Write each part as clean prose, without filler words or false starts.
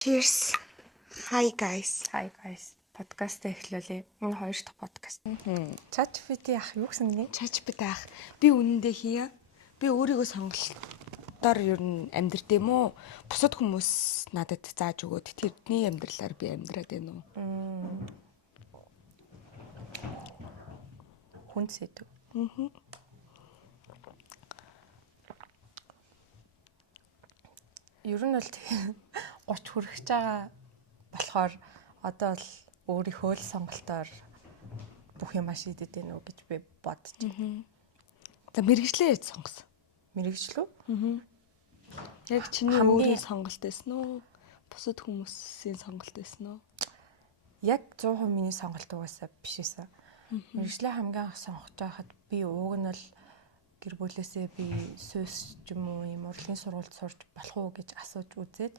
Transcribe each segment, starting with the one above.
Cheers. Hi guys. Hi guys. Подкаст эхлүүлээ. Энэ хоёр дахь подкаст. ChatGPT ах юу гэсэн нэг? ChatGPT ах. Би үнэндээ хийя. Би өөрийгөө сонголтоор ер нь амьдрд юм уу? Бусад хүмүүс надад зааж өгөөд тэрний амьдралаар би амьдраад байна уу? Хүн сэдв. Ер нь бол 30 хүрэх байгаа болохоор одоо л өөрийнхөө л сонголтоор бүх юм шийдэд байна уу гэж би бодож байна. За мэрэгжлээ яаж сонгосон? Мэргэжлүү? Яг чиний өөрийн сонголт байсан уу? Бусад хүмүүсийн сонголт байсан уу? Яг 100% миний сонголт угаасаа биш байсан. Мэргэжлээ хамгийн анх сонгож байхад би ууг нь бол гэр бүлээсээ би сүйс ч юм уу юм урлагийн сургуульд сурч болох уу гэж асууж үзээд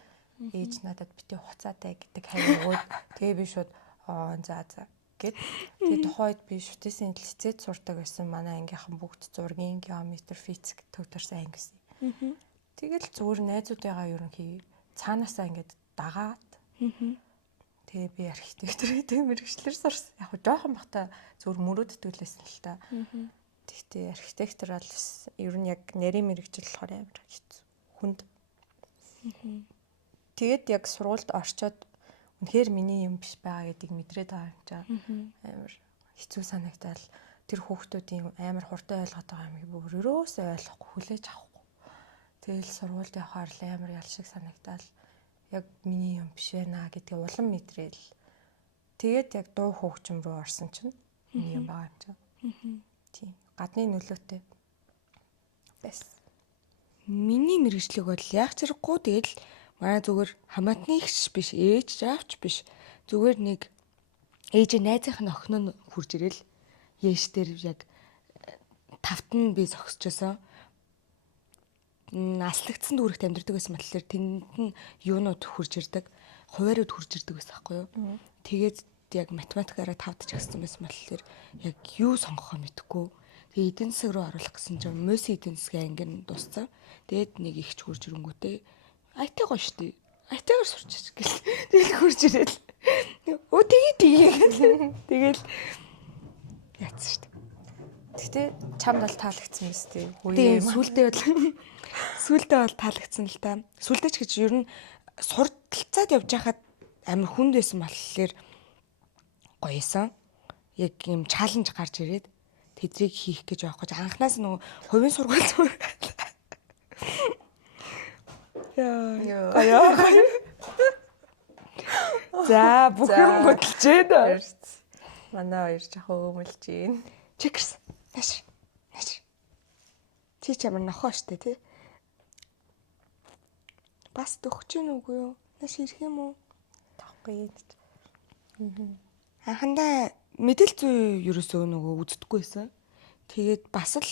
ээж надад бити хуцаатай гэдэг хайр өгөөд тэгээ би шууд за гэд тэгээ тухайд би шүтээсийн лицейд сурдаг байсан манай ангийнхан бүгд зургийн геометр физик төвдөрсөн анги гэсэн. Тэгэл зүгээр найзуудыгаа ерөнхий цаанаасаа ингээд дагаад тэгээ би архитектор гэдэг мэргэжлэр сурсан. Яг жоохон бахта зүгээр мөрөөддгөлсэн л та. Тэгтээ архитектор бол ер нь яг нарийн мэргэжил болохоор амар хэцүү. Хүнд. Тэгээд яг сургуульд орчоод үнэхээр миний юм биш байгаа гэдгийг мэдрээд байгаа юм чаа. Амар хэцүү санагдал тэр хүүхдүүдийн амар хурдан ойлгоод байгаа юм бүр өрөөсөө ойлгохгүй хүлээж авахгүй. Тэгэл сургуульд явахаар л амар ял шиг санагдал яг миний юм биш байна гэдгийг улам мэдрээл. Тэгээд яг дуу хөгжим рүү орсон чинь миний юм байгаа юм чаа. Тийм. Гадны нөлөөтэй байсан. Миний мэрэгжлэг бол яг зэрэггүй тэгэл манай зүгээр хамаатны ихч биш, ээж аавч биш. Зүгээр нэг ээж найзынх нь охин нь хурж ирэл яэш дээр яг тавт нь би зогсчихсон. Аслагдсан дүүрэгт амьдардаг байсан болохоор тэнд нь юунууд хурж ирдэг, хуваарууд хурж ирдэг байсан байхгүй юу? Тэгээд яг математикаараа тавдж агсан байсан болохоор яг юу сонгохоо мэдэхгүй. Тэгээ эдийн засаг руу оруулах гэсэн чинь мөс эдийн засгийн анги нь дууссан. Тэгээд нэг ихч хурж ирэнгүүтээ IT гоё штий. IT-гаар сурчих гэл. Тэгэл хурж ирэл. Өө тэгэл яатсан штий. Гэтэ чамд бол таалагдсан биз дээ. Тийм сүултээ бол таалагдсан л та. Сүултээ ч гэж ер нь сурталцаад явж байхад амар хүнд байсан болохоор гоёсэн. Яг юм чаленж гарч ирээд тэдрийг хийх гэж явах гэж анханаас нөгөө хувийн сургууль зүгээр. Яа. За бүх юм хөдөлж байна. Манай хоёр жоохон өмөлж гин. Чекс. Наш. Чи чамар нохоо штэ тий. Бас төгч гин үгүй юу? Наш ирэх юм уу? Тахгүй. Анхандаа мэдээлэл зүй ерөөсөө нөгөө үздэггүй байсан. Тэгээд бас л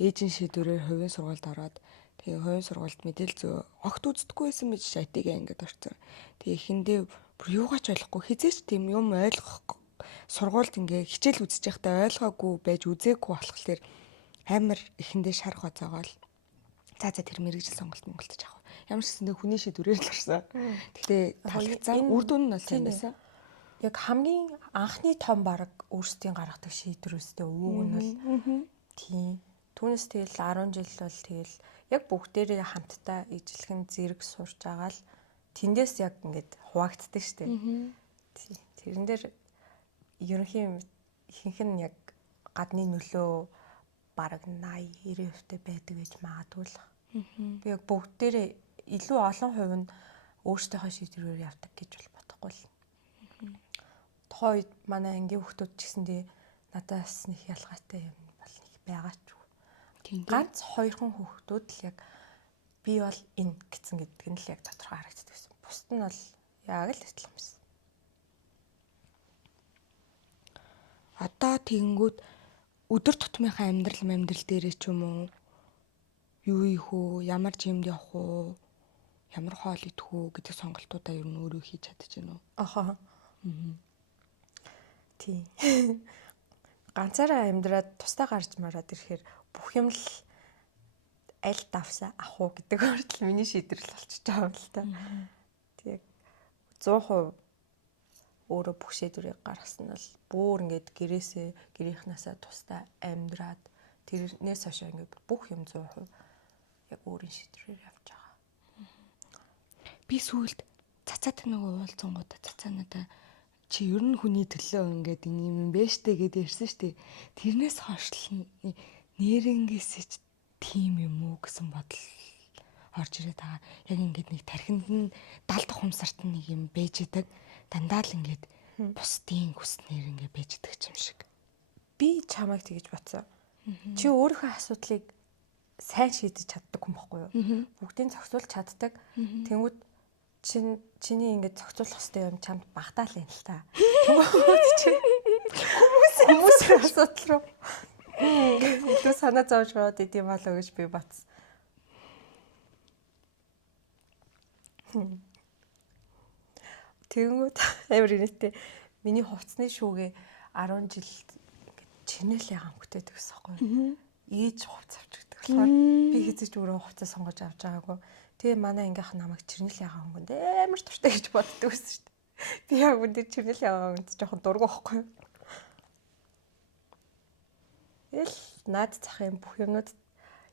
ээжийн шийдвэрээр хувийн сургуульд ороод тэгээ хувийн сургуульд мэдээлэл зүй огт үздэггүй байсан гэж IT-гээ ингээд орсон. Тэгээ эхэндээ бүр юугаач ойлгохгүй хизээч тийм юм ойлгохгүй. Сургуульд ингээ хичээл үзэж байхдаа ойлгоогүй байж үзээгүй болохоор амар эхэндээ шар гоцоогоол. За тэр мэрэгжил сонголт Монголд ч яах вэ? Ямар ч гэсэн хүний шийдвэрээр л орсон. Гэхдээ таалагдсан үр дүн нь бол сайн байсан. Яг хамгийн анхны том бараг өөрсдийн гаргадаг шийдвэрөөстэй өвөг нь бол тийм. Түүнээс тэгэл 10 жил бол тэгэл яг бүгдээрээ хамтдаа ижилхэн зэрэг сурж байгаа л тэндээс яг ингээд хуваагддаг штеп. Тэрэн дээр ерөнхийн ихэнх нь яг гадны нөлөө бараг 80-90% байдаг гэж магадгүй л. Би яг бүгдээрээ илүү олон хувь нь өөрсдийнхөө шийдвэрээр явдаг гэж бол бодохгүй л. Тухайд манай ангийн хүмүүс ч гэсэндээ надаас нэг ялгаатай юм бол нэг байгаа ч. Ганц хоёрхан хүүхдүүд л яг би бол энэ гэсэн гэдэг нь л яг тодорхой харагддаг байсан. Бусд нь бол яг л адилхан байсан. Одоо тэгэнгүүт өдөр тутмынхаа амьдрал дээрээ ч юм уу юу ийх үү, ямар жимд явах уу, ямар хоол идэх үү гэдэг сонголтуудаа ер нь өөрөө хийж чадчихна уу? Ахаа. Тийм. Ганцаараа амьдраад тусдаа гарч мараад ирэхээр бүх юм л аль давсаа ах уу гэдэг хүртэл миний шийдвэрлэл болчихж байгаа юм л та. Тэг 100% өөрөө бүх шийдвэрийг гаргасан нь бол бүр ингээд гэрийнхнаасаа тусдаа амьдраад тэрнээс хойш ингээд бүх юм 100% яг өөрийн шийдвэрээр явж байгаа. Би сүүлд цацаатай нөгөө уулзсангуудаа цацаануудаа чи ер нь хүний төлөө ингээд энэ юм бэ штэ гэдээ ирсэн штэ. Тэрнээс хойш нэрнгээсэж тийм юм уу гэсэн бодол орж ирээд байгаа. Яг ингээд нэг тархинд нь 70 дахь хумсарт нэг юм байж идэг. Дандаа л ингээд бусдын хүснээр ингээд байж идэг юм шиг. Би чамайг тэгэж бодсон. Чи өөрийнхөө асуудлыг сайн шийдэж чаддаг хүн байхгүй юу? Бүгдийг зохицуулж чаддаг. Тэнгүүд чиний ингээд зохицуулах хэрэгтэй юм чамд багтаал юм л та. Тэнгүүд чи хүмүүсийн асуудал руу илүү санаа зовж гараад идэм болоо гэж би батсан. Тэнгүүд амар инээдтэй миний хувцсны шүүгээ 10 жилд ингээд чинэлээ хангалттай гэсэн байхгүй юу? Ээж хувцас авчигдаг болохоор би хэзээ ч өөрөө хувцас сонгож авч байгаагүй. Тэгээ манай ангийнх намайг чирнэлийн ханганд амар туртай гэж боддог байсан шүү дээ. Би яг үнээр чирнэлийн ханганд жоохон дургу байхгүй юу? Эл наад захын бүх юмнууд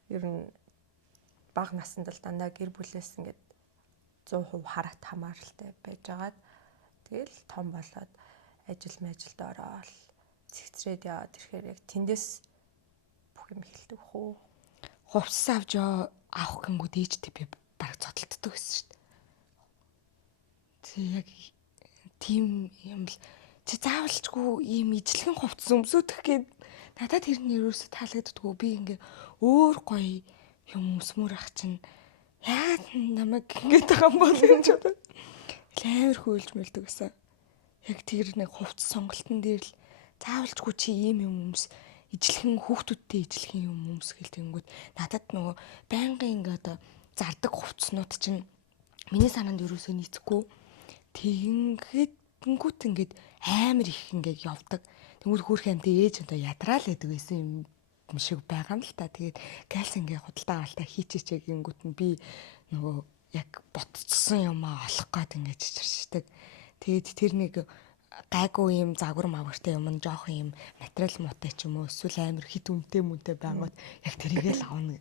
ер нь бага наснд л дандаа гэр бүлээс ингээд 100% хараат хамааралтай байж байгаад тэгэл том болоод ажилд ороод цэгцрээд яваад ирэхээр яг тэндээс бүх юм эхэлдэг хөө. Хувцас авч авах гингүүд ээжтэй би бараг зодтолддог байсан шүү дээ. Тэг яг тийм юм л чи заавалчгүй ийм ижлэгэн хувцас өмсөдөх гээд надад тэрний ерөөсө таалагддаггүй. Би ингээ өөр гоё юм өмсмөр ах чинь яа намайг ингэж байгаа юм бол гэж бодоод амар хөөлж мэлдэг гэсэн. Яг тэр нэг хувцас сонголтын дээр л заавалчгүй чи ийм юм өмс ижлэгэн хүүхдүүдтэй ижлэгэн юм өмсгөл тэнгүүд надад нөгөө байнгын ингээ одоо зардаг хувцснууд чинь миний санаанд ерөөсөө нийцэхгүй. Тэгэнгүүт ингээд амар их ингээд явдаг. Тэнгүүд хөөх амтай ээж одоо ядраал байдаг байсан юм шиг байгаа юм л та. Тэгээд галс ингээ худалдаа авалтаа хийчихээ гингүүт нь би нөгөө яг ботцсон юм олох гээд ингээ чичиршдэг. Тэгээд тэр нэг гайгүй юм загвар мавартай юм жоох юм материал муутай ч юм уу эсвэл амар хит үнэтэй байгаад яг тэрийг л авна.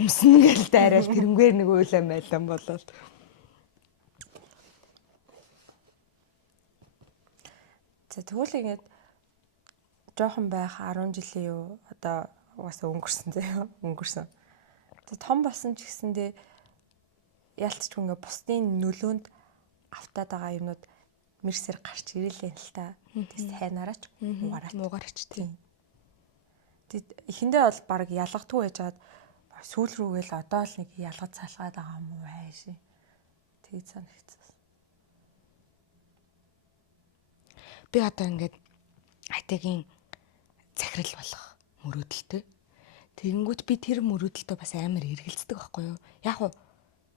Өмснө гээл дайраал тэрнгээр нэг уйлаа майлан болол. За тэгвэл ингээд жоохон байх 10 жилийн юу одоо угаасаа өнгөрсөн заяа өнгөрсөн. Тэг том болсон ч гэсэндээ ялцчгүй ингээ бусдын нөлөөнд автаад байгаа юмнууд мэрсээр гарч ирэлээ л та. Тэг сайнараач муугаараач тийм. Тэг эхэндээ бол баг ялгадгүй байжгаад сүүл рүүгээл одоо л нэг ялгад цаалгаад байгаа юм уу хайши. Тэг санагцсан. Би одоо ингээд хатагийн захирал болох мөрөөдөлтэй. Тэгэнгүүт би тэр мөрөөдөлтөө бас амар эргэлздэг байхгүй юу? Яг уу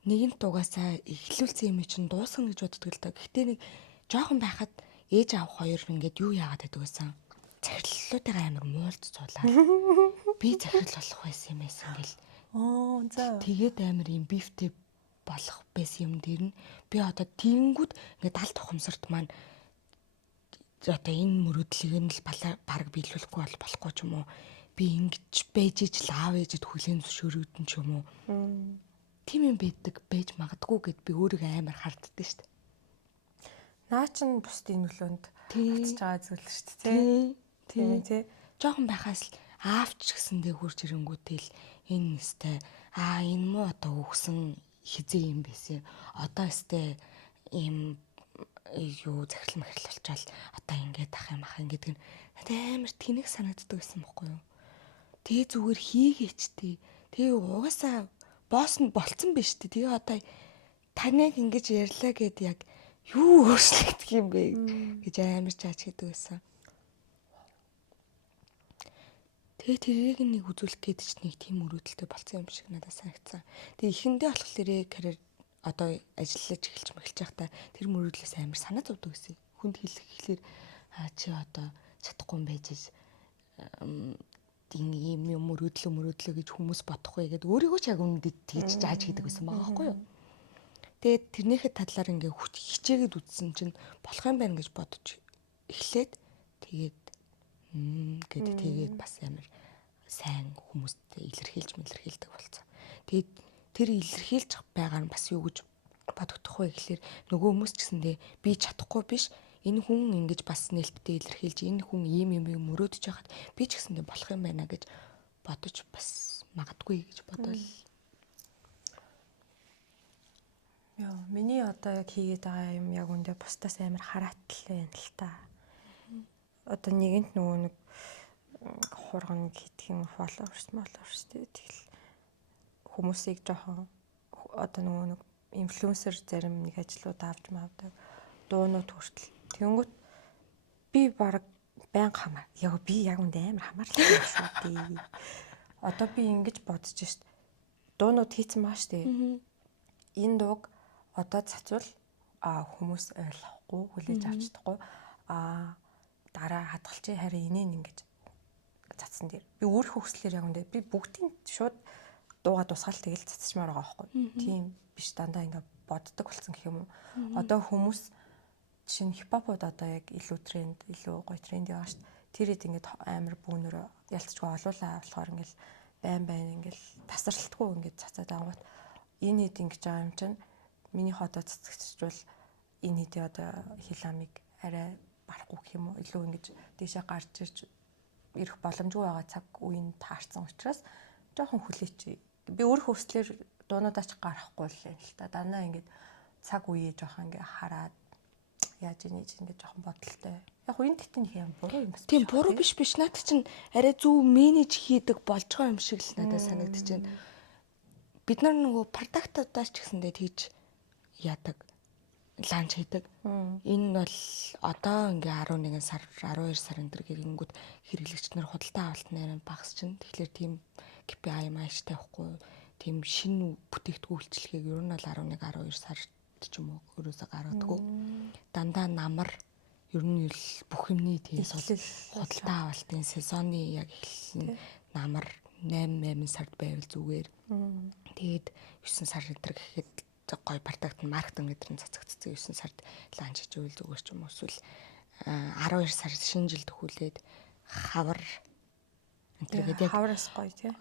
нэгэн дугаасаа эхлүүлсэн юм чинь дуусгана гэж боддог л та. Гэхдээ нэг жоохон байхад ээж аав хоёр ингээд юу яагаад байдаг байсан? Захирлуудаа амар муулж цуулаа. Би захирал болох байсан юм байсан гэл. За. Тэгээд амар юм бифтэй болох байсан юм дээр нь би одоо тэгэнгүүт ингээд 70 тухамсарт маань одоо энэ мөрөөдлийг нь л бараг биелүүлэхгүй болохгүй ч юм уу. Би ингэж байж ижил аав ээжэд хүлээн зөвшөөрөгдөн ч юм уу. Тийм юм байдаг байж магадгүй гэд би өөрийгөө амар харддаг шүү дээ. Наа чин бусдын нөлөөнд очиж байгаа зүйл шүү дээ. Тийм тий. Жохон байхаас л аавч гэсэндээ хурж ирэнгүүтэй л энэ нэстэй энэ муу одоо өгсөн хизээ юм байсан. Одоо өстэй ийм юу захирал болчаал одоо ингээд ах юм гэдэг нь надад амар тэнэг санагддаг байсан байхгүй юу. Тэгээ зүгээр хийгээч тий. Тэгээ угаасаа босс нь болцсон биш тий. Тэгээ одоо таныг ингэж ярьлаа гэд яг юу өөрчлөгдөх юм бэ гэж амар чаач гэдэг байсан. Тэгээ тэрийг нэг үзүүлэх гээд ч нэг тийм өрөөдөлтөй болцсон юм шиг надад санагдсан. Тэгээ ихэндээ болохоор карьер одоо ажиллаж эхэлж байхдаа тэр мөрөөдлөөс амар санаа зовдөг гэсэн. Хүнд хэлэхээр чи одоо чадахгүй юм байж ийм юм мөрөөдлөө гэж хүмүүс бодохгүй гэдэг өөрийгөө ч яг үнэндээ тэгж зааж хийдэг байсан байгаа байхгүй юу. Тэгээд тэрнийхээ талаар ингээ хичээгээд үзсэн чинь болох юм байна гэж бодож эхлээд тэгээд тэгээд бас амар сайн хүмүүстэй илэрхийлдэг болсон. Тэгээд тэр илэрхийлж байгаа нь бас юу гэж бодогдох вэ гэхэлэр нөгөө хүмүүс ч гэсэндээ би чадахгүй биш. Энэ хүн ингэж бас нээлттэй илэрхийлж энэ хүн ийм мөрөөдөж байхад би ч гэсэндээ болох юм байна гэж бодож бас магадгүй гэж бодвол. Яа, миний одоо яг хийгээд байгаа юм яг үндэ бусдаас амар хараатай байна л та. Одоо нэгэнт нөгөө нэг хурган гэдгийн followers тэгэл хүмүүсийг жоохон одоо нөгөө нэг инфлюенсер зарим нэг ажлууд авч мавдаг дуунууд хүртэл тэнгүүт би баг байнга хамаа. Яг би яг үндэ амар хамаарлаа юм шүү дээ. Одоо би ингэж бодож шít. Дуунууд хийцэн байгаа шүү дээ. Энэ дууг одоо цацвал хүмүүс ойлгохгүй хүлээж авч чадахгүй дараа хадгалчих харин инээ ингэж цацсан дээр би өөрийнхөө хүслээр яг үндэ би бүгдийг шууд дууга тусгаал тэгэл цацчмаар байгаа байхгүй тийм биш дандаа ингэ боддог болсон гэх юм уу одоо хүмүүс жишээ нь хипхопууд одоо яг илүү тренд илүү гоё тренд яваа шүү дээ тэр хэд ингэ амар бүүнөрөө ялцчгүй олуулаа болохоор ингээл байн ингээл тасралтгүй ингэ цацаад ангууд энэ хэд ингэж байгаа юм чинь миний хотод цэцэгчвэл энэ хэдий одоо хил амиг арай барахгүй гэх юм уу илүү ингэж дэшээ гарч ирж ирэх боломжгүй байгаа цаг үеийн таарсан учраас жоохон хүлээч би өөрийнхөө хүслээр дуунуудаа ч гарахгүй л та дандаа ингэж цаг үеэ жоохон ингэ хараад яаж ингэж жоохон бодолтой яг энэ тэтэн юм буруу юм бас тийм буруу биш наад чинь арай зөв менеж хийдэг болж байгаа юм шиг л надад санагдчихэв бид нар нөгөө продактуудаас ч гэсэндээ тэгж яадаг ланч хийдэг. Энэ бол одоо ингээ 11 сар 12 сар энэ төр гэрэнгүүт хэрэглэгч нар худалдаа авалт нэр багас чинь тэгэхээр тийм KPI мааштай байхгүй тийм шинэ бүтээгдэхүүн үйлчлэгийг ер нь бол 11 12 сар ч юм уу өөрөөсөө гаргадаггүй. Дандаа намар ер нь бүх юмний тийм худалдаа авалтын сезоны яг эхлэл намар 8 сард байвал зүгээр. Тэгээд 9 сар энэ төр гэхэд гой продакт маркетинг гэдэг нь цацагдсан 9 сард ланч хийж үйл зүгээр ч юм уу эсвэл 12 сар шинэ жил төхүүлээд хавар энэ тэгээд яг хавраас гоё тий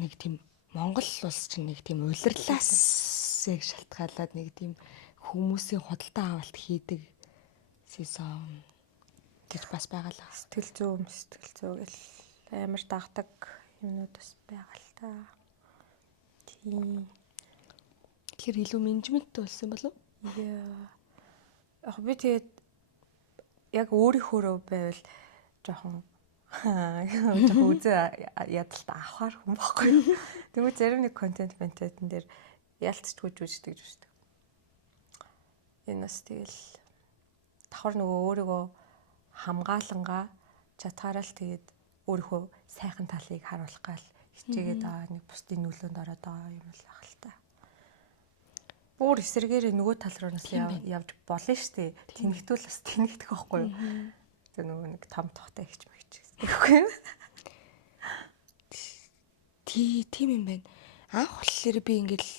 нэг тийм Монгол улс чинь нэг тийм улирлаас яг шалтгаалаад нэг тийм хүмүүсийн худалдаа авалт хийдэг сезон гэж бас байгаа л сэтгэл зүй гэл амар дагдаг юмнууд бас байгаа л та тийм тэгэхээр илүү менежменттэй болсон болов? Яг би тэгээд яг өөрийнхөө байвал жоохон үзээ ядалт авахар хүн байхгүй. Тэгвэл зарим нэг контент ментэн дээр ялцчгүй жүжигдэг гэж байна. Энэ бас тэгэл давхар нөгөө өөрийгөө хамгаалангаа чатгаараа л тэгээд өөрийнхөө сайхан талыг харуулах гал хичээгээд байгаа нэг бусдын нөлөөнд ороод байгаа юм л ах л та. Өөр эсэргээр нөгөө тал руу нас явж болно шүү дээ. Тэнэгтвэл бас тэнэгдэх байхгүй юу? Тэг нөгөө нэг том тогтой ихч мэгч гэхгүй юу? Тийм юм байна. Анх болохоор би ингээл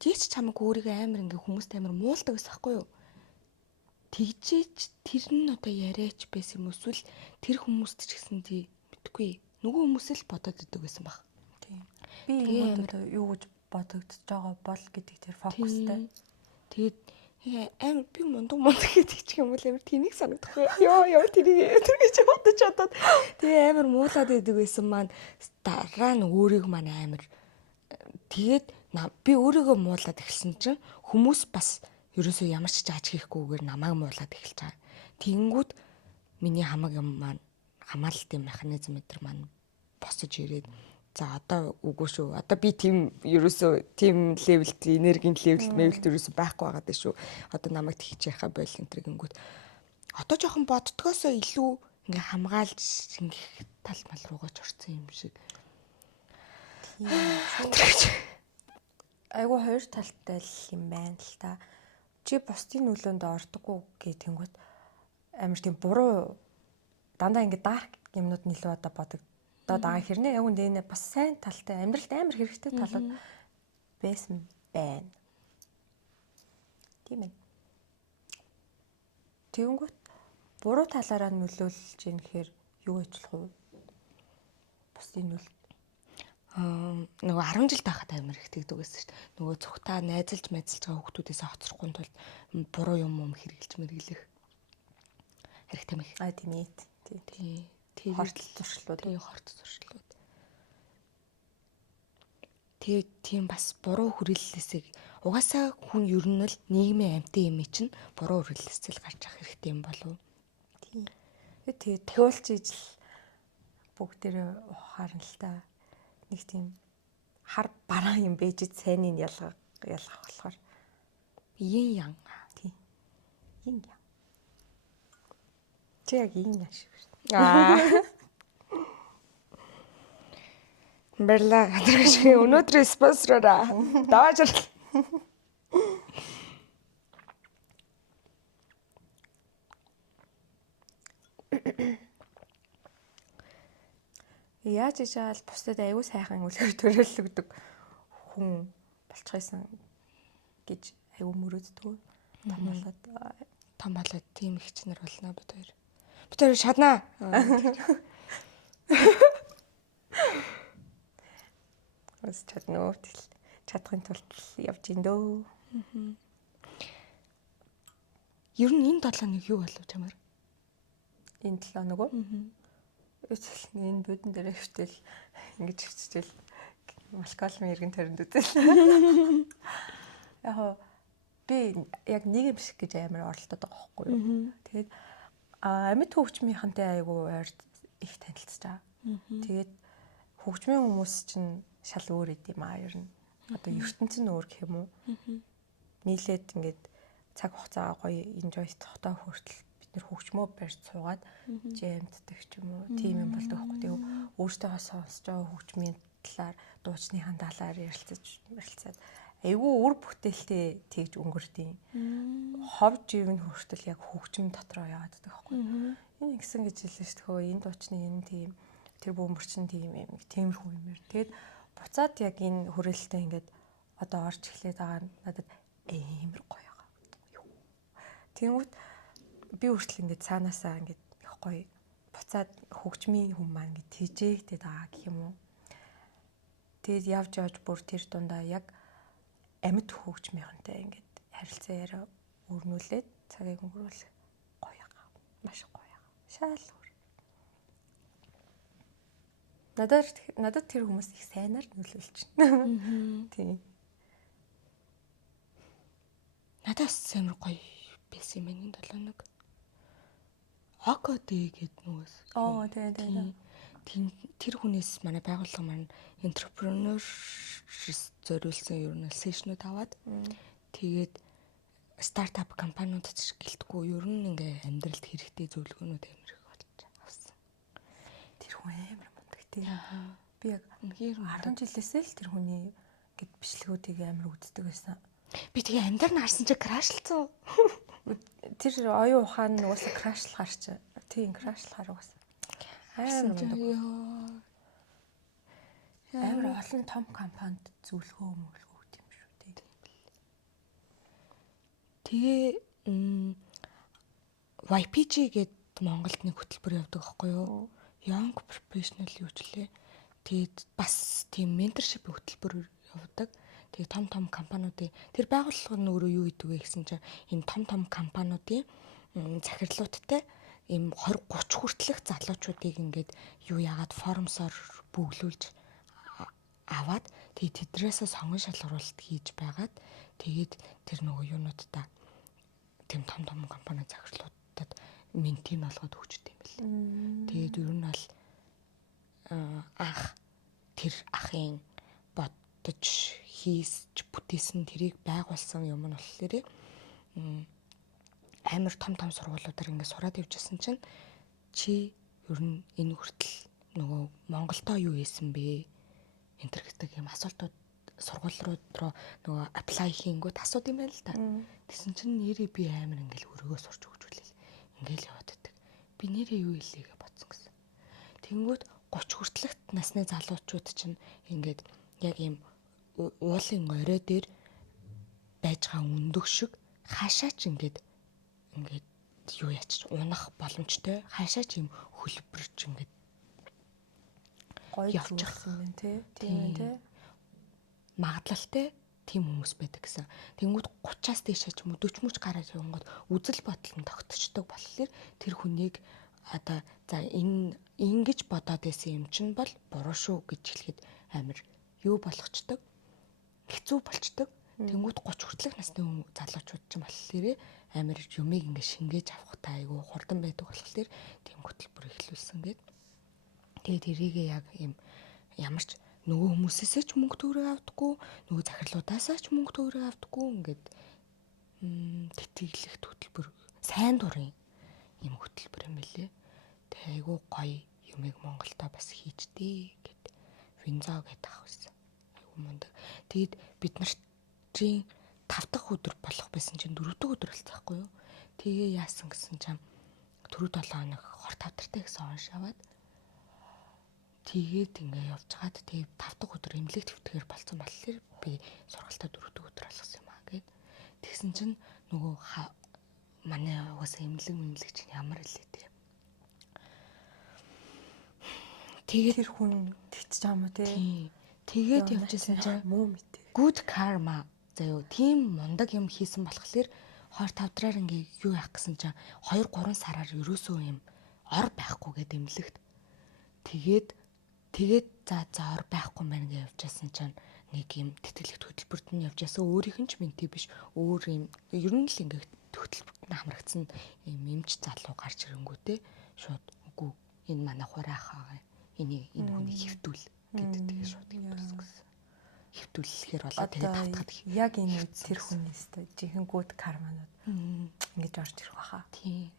тийч чамаг өөрийгөө амар ингээ хүмүүст амар муулдаг гэсэн байхгүй юу? Тэгжээч тэр нь одоо яриач байсан юм эсвэл тэр хүмүүст ч гэсэн тий мэдгүй. Нөгөө хүмүүс л бодоод идэг байсан баг. Тийм. Би одоо юу гэж бодогдож байгаа бол гэдэг тэр фокустай. Тэгээд амар би мундаг гэдэг ч юм бол амар тэнийг санагдахгүй. Яа тэрийг гэж бодож чадаад тэгээ амар муулаад байдаг байсан маань дараа нь өөрийг маань амар тэгээд би өөрийгөө муулаад эхэлсэн чинь хүмүүс бас ерөөсөө ямар ч жааж хийхгүйгээр намайг муулаад эхэлж байгаа. Тэнгүүд миний хамаг юм маань хамгаалалтын механизм өдр маань босож ирээд за одоо үгүй шүү. Одоо би тийм ерөөсөө тийм левелд энергийн левелд ерөөсөө байхгүй байгаа даа шүү. Одоо намайг тэгж яхаа бойл энэ гингүүд. Одоо жоохон боддгоосоо илүү ингээ хамгаалж ингэх тал мал руугаа ч орсон юм шиг. Айгу хоёр талтай л юм байна л та. Чи бусдын нөлөөнд ордоггүй гэтэнгүүт амар тийм буруу дандаа ингээ дарк юмнууд нэлээд одоо бодог. Одоо хэрнээ яг үндэ энэ бас сайн талтай амьдралд амар хэрэгтэй талууд байсан байна. Тийм ээ. Тэгэнгүүт буруу талаараа нөлөөлж ийн гэхээр юу ажиллах вэ? Бусдын нөл нөгөө 10 жил байхад амар их тэгдэг байсан шүү дээ. Нөгөө цухтаа найзалж байгаа хүүхдүүдээс хоцрохгүй тул буруу юм хэрэгжилж мэргэлэх хэрэгтэй мэх. тийм ээ. Тий. Хортол туршлууд. Тий, хорт туршлууд. Тийм бас буруу хүрээллээсээ угаасаа хүн ер нь л нийгмийн амьтан юм чинь буруу хүрээллээсээ л гарч ах хэрэгтэй юм болов. Тийм. Тэгээд тэгүүлж ижил бүгдээрээ ухаарна л та. Нэг тийм хар бараа юм бэж сайныг ялгах болохоор Yin yang. тийм. Yin yang. Чи яг yin yang шиг шүү дээ. Барла гадарч өнөөдрийн спонсороо давааж ирэл. Яаж ижаал бусдад аюу сайхан үлгэр төрөлөгдөг хүн болчихсон гэж аюу мөрөөддөг. Том болоод тийм их чинэр болно бид хоёр. Бид хоёр шаднаа. Бас чаднаа тэгэл чадахын тулд явж ин дөө. Ер нь энэ 7 хоног юу болов чамаар? Энэ 7 хоног уу? Энэ бүдэн дээр хөвтөл ингэж хөвчтэй малколм иргэн таринд үзэл. Яг би яг нэг юм шиг гэж амар оролдоод байгаа байхгүй юу. Тэгээд амьд хөгжмийнхантай айгу ойр их танилцж байгаа. Тэгээд хөгжмийн хүмүүс чинь шал өөр идэм ер нь. Одоо ертөнцийн өөр гэх юм уу? Нийлээд ингээд цаг хугацаа гоё enjoy тогтоо хүртэл бид нэр хөгжмөө барьж суугаад жимддэг ч юм уу тийм юм болдог байхгүй. Тэгээ өөртөө сонсож байгаа хөгжмийн талаар дуучныхаа талаар ярилцаад айгүй үр бүтээлтэй тэгж өнгөрдөйн. Хов живн хүртэл яг хөгжим дотроо яваад байдаг байхгүй. Энэ гисэн гэж хэлсэн шүү дээ. Энэ дуучны энэ тийм тэр бөмбөрчин тийм юм тиймэрхүү юм яар. Тэгээд буцаад яг энэ хүрээлэлтэй ингээд одоо орж эхлээд байгаа надад амар гоё байгаа. Тэнгүүт би хүртэл ингээд цаанаасаа ингээд их гоё буцаад хөгжмийн хүн маань ингээд тэжээгдээд байгаа гэх юм уу. Тэгээд явж бүр тэр дундаа яг амьд хөгжмийнхантай ингээд харилцаа яриа өрнүүлээд цагийг өнгөрүүлэх гоё байгаа. Маш гоё байгаа. Шаал өөр. Надад тэр хүмүүс их сайнаар нөлөөлчихнэ. Тийм. Надаас амар гоё байсан юм энэ 7 хоног. ОКД гэдэг нүүс. Тийм тэр хүнээс манай байгууллага маань entrepreneur зориулсан ер нь сешнүүд аваад тэгээд стартап компаниудад гэлтгүй ер нь ингээ амьдралд хэрэгтэй зөвлөгөөнүүд амар их болж авсан. Тэр хүн амар мундаг тийм. Би яг 10 жилээсээ л тэр хүний гэд бичлэгүүдийг амар үздэг байсан. Би тэгээ амьдрал харсан чи крашлцсан. Тэр оюун ухаан нь уусаа крашлахаар чи. Тийм крашлахаар уусаа. Амар олон том компанид зөвлөгөө өгдөг юм шүү дээ. Тэгээ YPG гэдэг Монголд нэг хөтөлбөр явдаг байхгүй юу? Young Professional юу ч лээ. Тэгээд бас тийм менторшип хөтөлбөр явдаг. Тэгээ том компаниудын тэр байгууллага нь өөрөө юу гэдэг вэ гэсэн чинь энэ том компаниудын захирлуудтай ийм 20-30 хүртэлх залуучуудыг ингээд юу яагаад форумсоор бүглүүлж аваад тэгээд тэдрээсээ сонгон шалгаруулалт хийж байгаад тэгээд тэр нөгөө юунуудаа тийм том компани захирлуудад ментийн болгоод өгчтэй юм бэл. Тэгээд ер нь бол тэр ахын бодож хийсч бүтээсэн тэрийг байгуулсан юм нь болохоор амар том сургуулиудаар ингээд сураад явжсэн чинь чи ер нь энэ хүртэл нөгөө Монголдоо юу хийсэн бэ? Энтэр гэдэг юм асуултууд сургууль руу нөгөө apply хийнгүүт асууд юм байна л да. Тэгсэн чинь нэрээ би амар ингээл өрөөгөө сурч өгчүүлээ. Ингээл яваад байдаг. Би нэрээ юу хэлээгээ бодсон гэсэн. Тэнгүүд 30 хүртэлх насны залуучууд чинь ингээд яг ийм уулын орой дээр байж байгаа өндөг шиг хаашаач ингээд юу яач унах боломжтой. Хаашаач юм хөлбөрч ингээд гоё явж зүйлсэн байна тий. Тийм тий. магадлалтай тийм хүмүүс байдаг гэсэн. Тэнгүүд 30-аас дээшээ ч юм уу 40 мөч гараад явангууд үзэл бодол нь тогтцдог болохоор тэр хүнийг одоо за энэ ингэж бодоод байсан юм чинь бол буруу шүү гэж хэлэхэд амар юу болгочдөг. Хэцүү болчдөг. Тэнгүүд 30 хүртэлх насны залуучууд ч юм болохоор амар юмыг ингэ шингээж авахтай айгүй хурдан байдаг болохоор тийм хөтөлбөр эхлүүлсэн гээд. Тэгээд эрийгээ яг юм ямар ч нөгөө хүмүүсээсээ ч мөнгө төгрөг авдаггүй, нөгөө захирлуудаасаа ч мөнгө төгрөг авдаггүй ингээд тэтгэлэх хөтөлбөр сайн дурын юм хөтөлбөр юм билээ. Тэгээ айгүй гоё юмыг Монголдо бас хийжтэй гэд Винзо гэдэг ах байсан. Айгүй мундаг. Тэгээд бид нарт 5 дахь өдөр болох байсан чинь 4 дахь өдөр болсон байхгүй юу? Тэгээ яасан гэсэн чинь 4-7 хоног хор тавтартай гэсэн онш аваад тэгээд ингээ явж гаад тэгээд 5 дахь өдөр эмнэлэг твтгэр болцсон болохоор би сургалтаа 4 дахь өдөр болгосон юм аа гэд. Тэгсэн чинь нөгөө манай угаасаа эмнэлэг чинь ямар хэлээ те. Тэгээд тэр хүн тэгж байгаа юм уу те. Тэгээд явжсэн чинь муу мэт. Good karma заяо тийм мундаг юм хийсэн болохоор хор тавдраар ингээ юу яах гэсэн чинь 2-3 сараар ерөөсөө юм ор байхгүй гэдэг эмнэлэгт. Тэгээд за ор байхгүй мэн гэж явжсэн чинь нэг юм тэтгэлэгт хөтөлбөрт нь явжсэн өөрийнх нь ч минти биш өөр юм ер нь л ингээ хөтөлбөрт нь хамрагдсан юм эмч залуу гарч ирэнгүүтээ шууд үгүй энэ манай хураах байгаа энэ хүний хэвтүүл гэдэг тэгээ шууд хэлсэн. Хэвтүүлэхээр болоо тэгээд татхад яг энэ тэр хүнээс тэ жинхэнэ good karma-нууд ингэж орж ирэх баха. Тийм.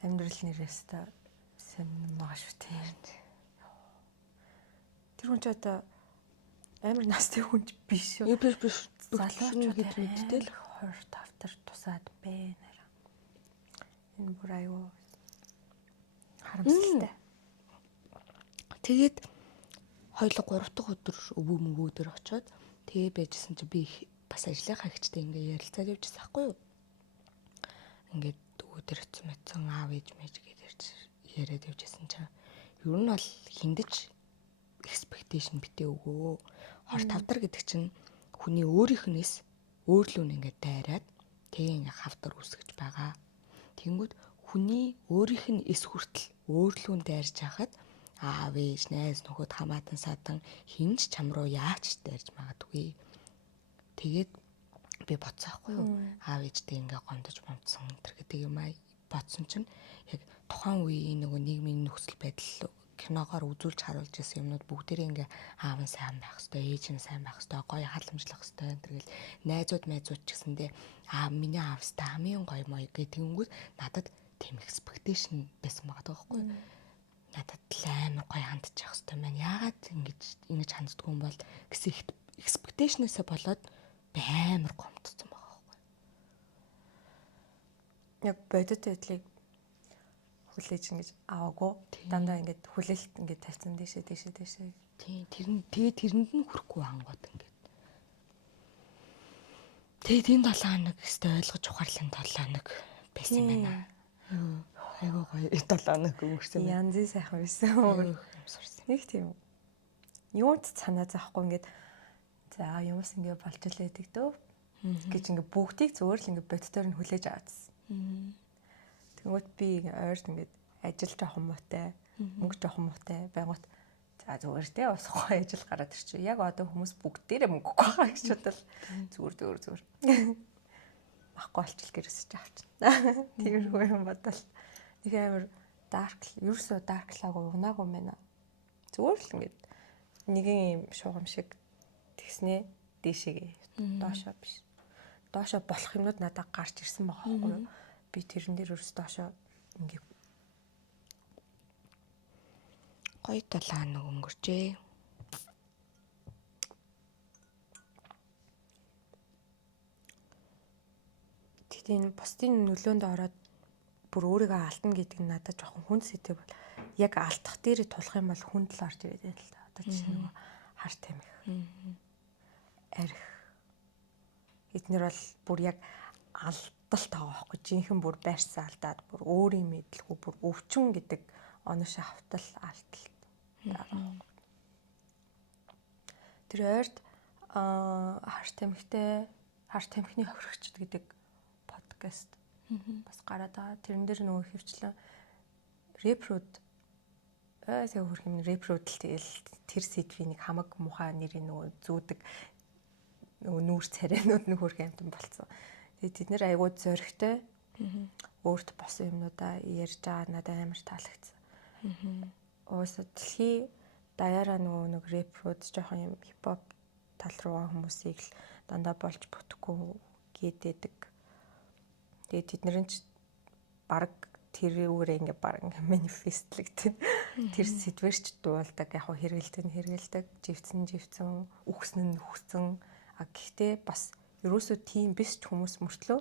Амьдрал нэрээс та сайн байгаа шүү дээ. Тэр хүн ч одоо амар настай хүн биш шүү. Биш. Залуучууд хэд мэдтэй л 25 тар тусаад байна. Энэ бүр аюу харамсалтай. Тэгээд хоёулаа 3 дахь өдөр өвөө очоод тэгээ байжсэн чи би бас ажлынхаа ихчтэй ингээ ярилцаад явжсан байхгүй юу. Ингээд өдөр өцсөн аав ээж мэж гэж яриад явжсэн чинь ер нь бол хиндэж expectation битээ өгөө. Хор тавдар гэдэг чинь хүний өөрийнхнээс өөрлөө ингээд дайраад тэгээ ингээ хавдар үсгэж байгаа. Тэнгүүд хүний өөрийнх нь эс хүртэл өөрлөө дайрж хахад аав ээж найз нөхөд хамаатан садан хинч чам руу яач дайрж магадгүй. Тэгээд би бодсаахгүй юу? Аав ээжтэй ингээ гомдож момдсон тэр гэдэг юм аа бодсон чинь яг тухайн үеийн нөгөө нийгмийн нөхцөл байдал киногоор үзүүлж харуулж ирсэн юмнууд бүгдээрээ ингээ аав нь сайн байх хэвээр, ээж нь сайн байх хэвээр, гоё халамжлах хэвээр тэргээл найзууд ч гэсэндээ миний аавстай хамгийн гоё мой гэдэгэнгүүт надад тийм expectation байсан байгаа байхгүй юу? Надад амар гоё хандчих хэвээр маань яагаад ингэж ханддгүй юм бол гэсэн expectation-ээсээ болоод амар гомдсон байгаа байхгүй. Яг бодит байдлыг хүлээж ингэж аваагүй дандаа ингэж хүлээлт ингэж тавьсан дэшээ. Тийм тэрэнд нь хүрэхгүй ангууд ингэж. Тэгээд энэ 7 хоног өстой ойлгож ухаарлан 7 хоног байсан юм байна. Айгуу гоё 7 хоног өнгөрсөн байна. Янзын сайхан байсан. Нэг тийм юу ч санаа зовхгүй ингээд за юмс ингэ болж л байдаг дөө гэж ингэ бүгдийг зөвөр л ингэ бодтоор нь хүлээж аваадсан. Тэгмэд би ойрт ингэ ажил жоохон муутай, мөнгө жоохон муутай байгуут за зүгээр те бас гоё ажил гараад ирчих. Яг одоо хүмүүс бүгдээрээ мөнгө байгаа гэж бодвол зүгээр. Махгүй болчих гэрээс ч авчихна. Тиймэрхүү юм бодвол нэг амар дарк ерөөсөө дарклаагүй унаагүй мэнэ. Зүгээр л ингэ нэгэн юм шугам шиг тэгснээ дээшээгээ доошоо биш. Доошоо болох юмнууд надад гарч ирсэн байгаа байхгүй юу? Би тэрэн дээр ерөөс доошоо ингээ гоё 7 хоног өнгөрчээ. тэгтээ энэ бусдын нөлөөнд ороод бүр өөрийгөө алдна гэдэг нь надад жоохон хүнд сэтэв бол яг алдах дээр тулах юм бол хүнд л орж ирээд байна л да. Одоо чинь нөгөө хар тамхи. Арх. эднэр бол бүр яг алдалт байгаа байхгүй. Жинхэнэ бүр байрсан алдаад бүр өөрийн мэдлгүй бүр өвчин гэдэг онош хавтал алдалт байгаа. Тэр ойрд харт тамхины хохирогчд гэдэг подкаст бас гараад байгаа. Тэрэн дээр нөгөө хөвчлэн репрод тэгээ хөрх юм репродл тэгэл тэр сэдвийн нэг хамаг мухаа нэрийн нөгөө зүүдэг нөгөө нүүр царайнууд нэг хөрх амтан болцсон. Тэгээд тэд нэр айгуу зөрөгтэй өөрт босон юмнуудаа ярьж байгаа надад амар таалагдсан. Уусаа дэлхий даяараа нөгөө нэг репрод жоохон юм хипхоп тал руугаа хүмүүсийг л дандаа болж бүтэхгүй гэдэг. Тэгээд тэднэрэн ч баг тэрүүгээр ингээ баг манифестлэгдэн тэр сэдвэр ч дуулдаг яг хэрэгэлдэг живцэн үхсэн а гэхдээ бас ерөөсөө тийм биш ч хүмүүс мөртлөө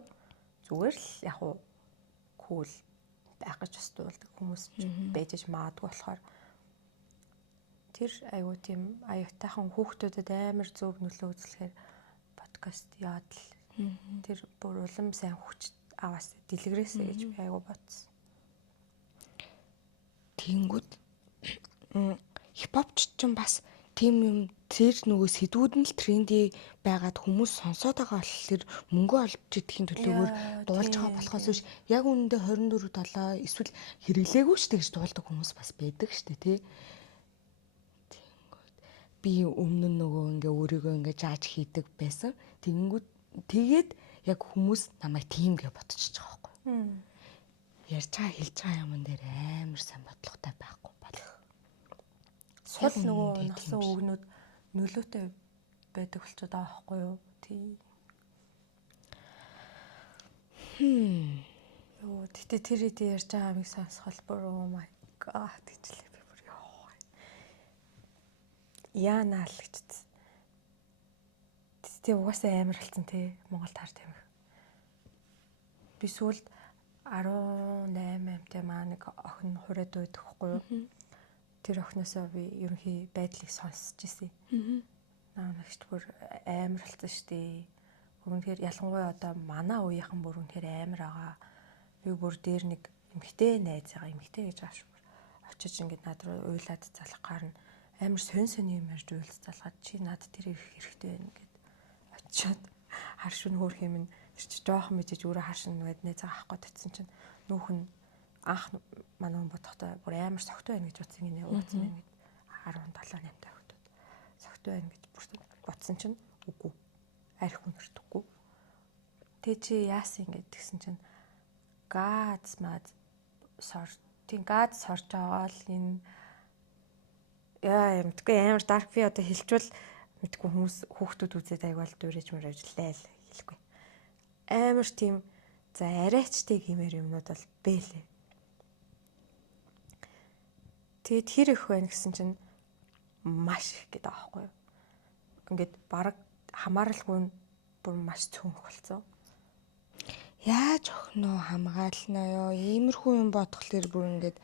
зүгээр л яг кул байх гэж бас дуулдаг хүмүүс байж маадгүй болохоор тэр айгуу тийм аюутайхан хүүхдүүдэд амар зөв нөлөө үзүүлэхээр подкаст яад л тэр бүр улам сайн хүч аваас дэлгэрээсэ гэж би айгуу бодсон. Тэнгүүд хипхопч ч бас тийм юм тэр нөгөө сэдвүүд нь л тренди байгаад хүмүүс сонсоод байгаа болохоор мөнгө олж идэхин төлөөр дуулж байгаа болохоос биш яг үүндээ 24/7 эсвэл хэрэглээгүй штэ гэж дуулдаг хүмүүс бас байдаг штэ тий. Би өмнө нь нөгөө ингээ өөрийгөө ингээ жааж хийдэг байсан. Тэгээд яг хүмүүс намайг тийм гэж бодчихж байгаа байхгүй. Ярьж байгаа хэлж байгаа юм дээр амар сайн бодлоготой байхгүй болох. Сул нөгөө насан өгнүүд нөлөөтэй байдаг болчиход байгаа байхгүй юу? Тий. Йоо, тэгтээ тэр идэ ярьж байгаа амиг сонсохол бүр oh my god гэжлээ би бүр ёо. Яанаа л гэж. Тэгтээ угаасаа амар болсон тий Монголд хар тамхи. Би сүүлд 18 амтай маа нэг охин хураад байдаг хгүй юу? Тэр охиноосоо би ерөнхий байдлыг сонсч ирсэн. Наагч бүр амар болсон штий. Өмнөхөр ялангуяа одоо манай үеийнхэн бүр үнэхээр амар байгаа. Би бүр дээр нэг эмхтэй найз байгаа. Эмхтэй гэж ааш бүр очиж ингээд над руу уйлаад залах гарна. Амар сонь юм ярьж уйлж залгаад чи над тэр их хэрэгтэй байна гэд очиод харшин хөөх юм тэр чи жоохон мэдээж өөрөө харшин нүд найз авахгүй татсан чинь нүүх нь анх манай хүн бодохдоо бүр амар согтой байна гэж утсан гинэ ууцсан байна гэд 17 8 таа хүмүүс согтой байна гэж бүр бодсон чинь үгүй арх үнэртэхгүй. Тэ чи яасан ингэ тэгсэн чинь газ сорж байгаа л энэ яа юмдгүй амар дарк би одоо хэлчихвэл мэдгүй хүмүүс хүүхдүүд үзээд айвал дуурайж мөрөжлээ л хэлэхгүй. Амар тийм за арайчтай гэмээр юмнууд бол бэлээ. Тэгэд хэр их байна гэсэн чинь маш их гэдэг аахгүй юу. Ингээд баг хамааралгүй бүр маш цөөнх болцсон. Яаж охиноо хамгаална ёо иймэрхүү юм бодхолэр бүр ингээд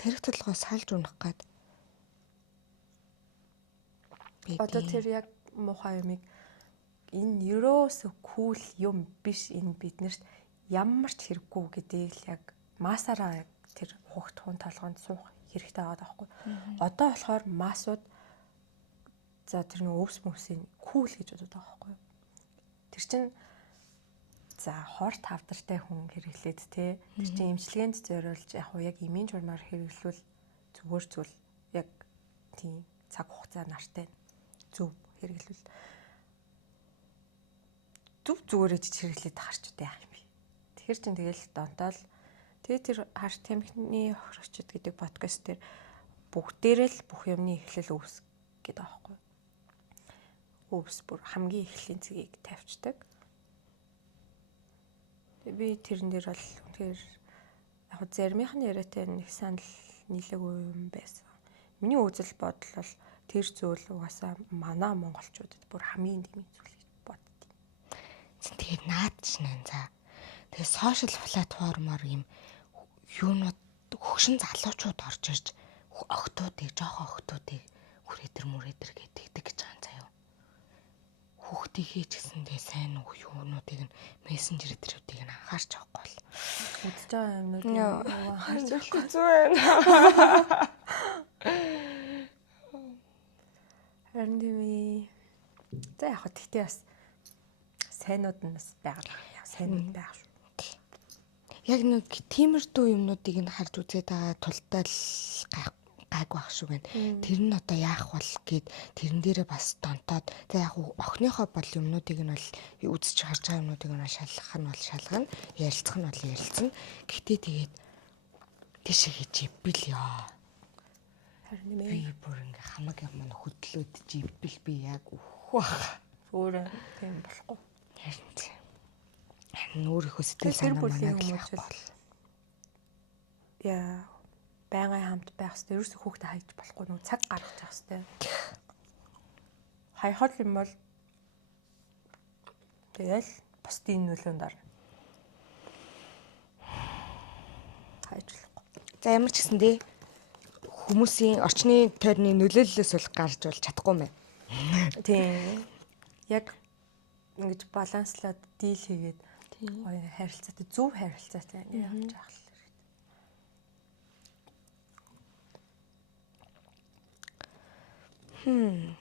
тэрэг толгой салж унах гээд. Одоо тэр яг муухай юмыг энэ ерөөсөө кул юм биш энэ биднэрт ямар ч хэрэггүй гэдгийг л яг масаараа тэр хугтхуун толгойд суух хэрэгтэй байгаа даахгүй. Одоо болохоор масууд за тэр нэг өвс мөсийн кул гэж бодоод байгаа байхгүй. Тэр чинь за хор тавдартай хүн хэрэглээд те тэр чинь эмчилгээнд зориулж яг эмийн журмаар хэрэглүүл зүгээр зүйл яг тийм цаг хугацаа нартай зөв хэрэглүүл зүгээр ич хэрэглээд харч удаа яах юм бэ. Тэгэхэр чин тэгэл донтоол тэгээ тэр хар тамхины хохирогчд гэдэг подкаст дээр бүгдээрээ л бүх юмны эхлэл өвс гэдэг аахгүй. Өвс бүр хамгийн эхлэлийн цэгийг тавьчихдаг. Би тэрэн дээр бол үнэхээр яг заримынхны яриатай нэг санал нийлээгүй юм байсан. Миний үзэл бодол бол тэр зүйл угаасаа манай монголчуудад бүр хамгийн дэмий зүйл гэж боддیں۔ Тэгээд наад чинь за. Тэгээд сошиал платформоор юм юунууд хөгшин залуучууд орж ирж жоохоо охтуудыг хүрээдэр мүрээдэр гэдэг гэж байгаа юм заяа. хүүхдийнхээ ч гэсэндээ сайн уу юунуудыг нь мессенжер төрөвдгийг нь анхаарч авахгүй бол Үзэж байгаа юмнуудыг анхаарч байхгүй зү байна. Харин тийм. За яг хөө тэгтээ бас сайнуд нь бас байгаа. Сайнуд байх шүү. Яг нэг тиймэрдүү юмнуудыг нь харж үзээд байгаа тултай л гайг байх шүү байна. Тэр нь одоо яах бол гэд тэрэн дээрээ бас донтоод за яг охиныхоо бол юмнуудыг нь бол үзэж харж байгаа юмнуудыг нь шалгах нь бол шалгана, ярилцах нь бол ярилцсан. Гэхдээ тэгээд тийшээ жибэл ёо. Харин Би бүр ингээ хамаг юм хөдлөөд жибэл би яг өөх. өөр тийм болохгүй. Харин өөрийнхөө сэтгэл санаа манайг л яахгүй бол. Яа, байнгын хамт байх хэрэгтэй. Ерөөсөө хүүхдээ хайж болохгүй нүү цаг гаргаж явах хэрэгтэй. Хайхал юм бол тэгэл бусдын нөлөөнд орно. Хайж болохгүй. За ямар ч гэсэндээ хүмүүсийн орчны тойрны нөлөөллөөс бол гарч бол чадахгүй мэ. Тийм. Яг ингэж баланслаад дийл хийгээд гоё харилцаатай зөв харилцаатай ингэ явж явах л хэрэгтэй.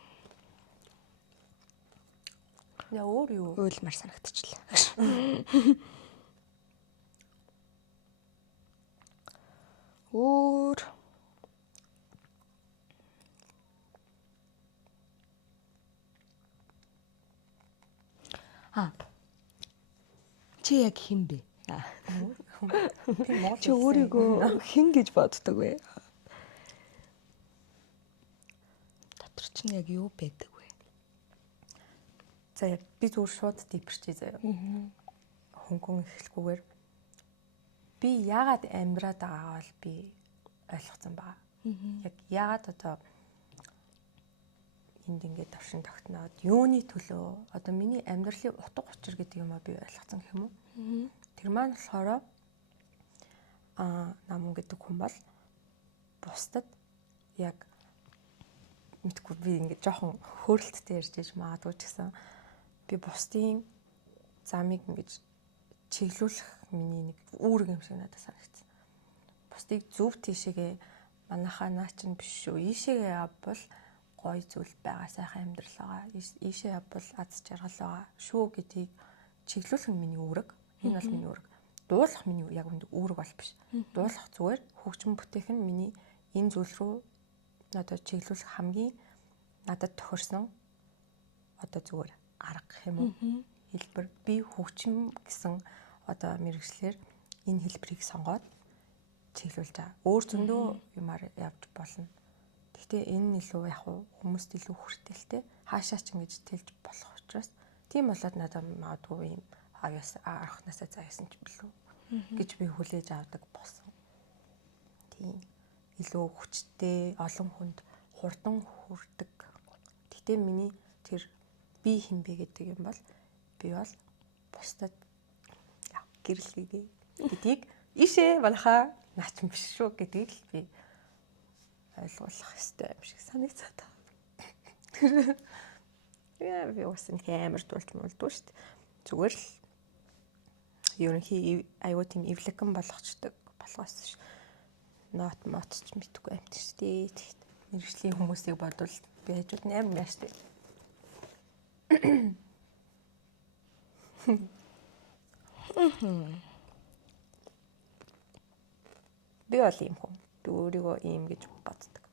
Яа өөр юу? Уйлмар санагдчихлаа. Өөр чи яг хэн бэ? Тийм Монгол Чи өөрийгөө хэн гэж боддог вэ? Дотор чинь яг юу байдаг вэ? За би зүгээр шууд дипэрчээ заяа. Хөнгөн эхлэхгүйгээр би яагаад амьдраад байгаагаа бол би ойлгоцсон байгаа. Яг яагаад одоо энд ингээд давшин тогтноод юуны төлөө одоо миний амьдралын утга учир гэдэг юм а би ойлгоцсон гэх юм уу? Тэр маань болохоор нам гэдэг хүн бол бусдад яг мэдгүй би ингээд жоохон хөөрөлттэй ярьж иж магадгүй ч гэсэн би бусдын замыг ингэж чиглүүлэх миний нэг үүрэг юм шиг надад санагдсан. Бусдыг зөв тийшээгээ манайхаа наа чинь биш шүү. Ийшээгээ явбал гоё зүйл байгаа, сайхан амьдрал байгаа. Ийшээ явбал аз жаргал байгаа шүү гэдгийг чиглүүлэх нь миний үүрэг. Энэ бол миний үүрэг. Дуулах миний яг үнд үүрэг бол биш. Дуулах зүгээр хөгжим бүтээх нь миний энэ зүйл рүү одоо чиглүүлэх хамгийн надад тохирсон одоо зүгээр арга гэх юм уу? Хэлбэр би хөгжим гэсэн одоо мэргэжлэр энэ хэлбэрийг сонгоод чиглүүлж байгаа. Өөр зөндөө юмар явж болно. Гэхдээ энэ нь илүү яг хүмүүст илүү хүртээлтэй хаашаа ч ингэж тэлж болох учраас тийм болоод надад магадгүй юм агаас арахнасаа заяасан ч билүү гэж би хүлээж авдаг болсон. Тийм илүү хүчтэй олон хүнд хурдан хүрдэг. Гэхдээ миний тэр би хин бэ гэдэг юм бол би бол бусдад гэрэлхийгээ гэдгийг ишээ балахаа наач биш шүү гэдгийг л би ойлгуулах хэрэгтэй юм шиг санагдаад байна. Яа би усан амар дуулж молдгүй шүү дээ. Зүгээр л ерөнхий аюу тийм эвлэгэн болгочдөг болохоос нот ч мэдгүй амт шүү дээ. Мэргэжлийн хүмүүсийг бодвол би хажууд нь амар яаш дээ. Би бол юм хүн. Би өөрийгөө ийм гэж боддог.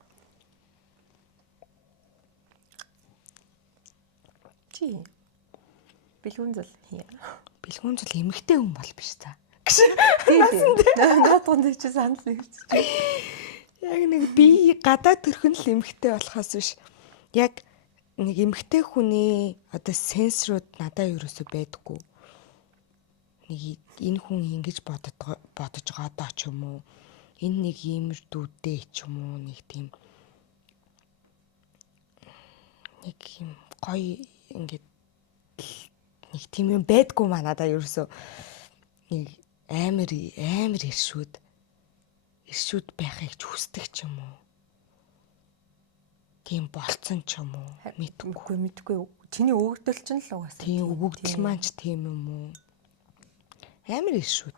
Чи бэлгүүн зул хий. Бэлгүүн зул эмэгтэй хүн бол биш за. Тийм. Наадгонд чи санал нэгч. Яг нэг би гадаад төрхөн л эмэгтэй болохоос биш. Яг нэг эмэгтэй хүний одоо сенсрууд надад ерөөсөө байдаггүй. Нэг энэ хүн ингэж бодож байгаа даа ч юм уу. Энэ нэг иймэр дүүдээ ч юм уу нэг тийм нэг юм гоё ингээд нэг тийм юм байдгүй маа надад ерөөсөө нэг амар иршүүд байхыг ч хүсдэг ч юм уу. Тийм болцсон ч юм уу. Мэдгүй. чиний өгдөл чинь л угаасаа. Тийм өгөгдөл маань ч тийм юм уу? Амар их шүү.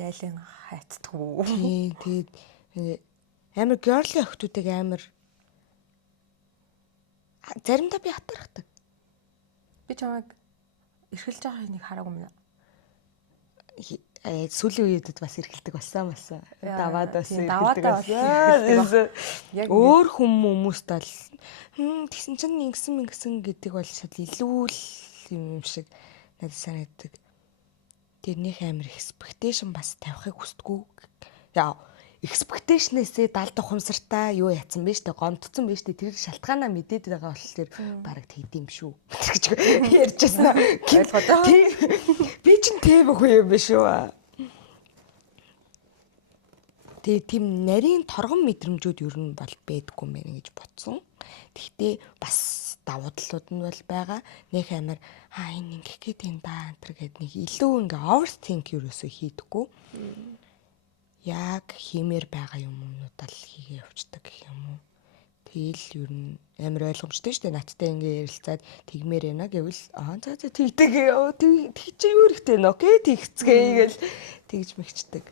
Найлын хайцдаггүй. Тийм тэгээд амар girly охтуудыг амар заримдаа би хатархдаг. Би чамайг эрхэлж байгаа нэг хараагүй юм. Сүүлийн үеэд бас эрхэлдэг болсон. Даваад бас эрхэлдэг. Яг өөр хүмүүст бол тэгсэн чинь ингэсэн гэдэг бол шал илүү л юм шиг надад санагддаг. Тэрнийх амар expectation бас тавихыг хүсдэггүй. Яа, expectation-ээсээ далд ухамсартай юу яцсан бэ штэ, гомдсон бэ штэ. Тэр шалтгаанаа мэдээд байгаа болохоор бараг тэгдэм шүү. гэж ярьжсэн. Ойлгоод. Би чинь тийм үгүй юм биш үү? Тэгээ тийм нарийн торгон мэдрэмжүүд ер нь бол бэдгүй юм байна гэж бодсон. Гэхдээ бас давуу талууд нь бол байгаа. Нэг амар энэ ингэх гээд юм да энэ гэд нэг илүү ингээ overthink ерөөсөө хийдэггүй. Яг хиймээр байгаа юмнууд л хийгээ явцдаг гэх юм уу. Тэгэл ер нь амар ойлгомжтой шүү дээ. Надтай ингээ ярилцаад тэгмээр байна гэвэл за тэгдэг тэг чи юу хэрэгтэй нэ окей тэгцгээ гэл тэгж мэгчдэг.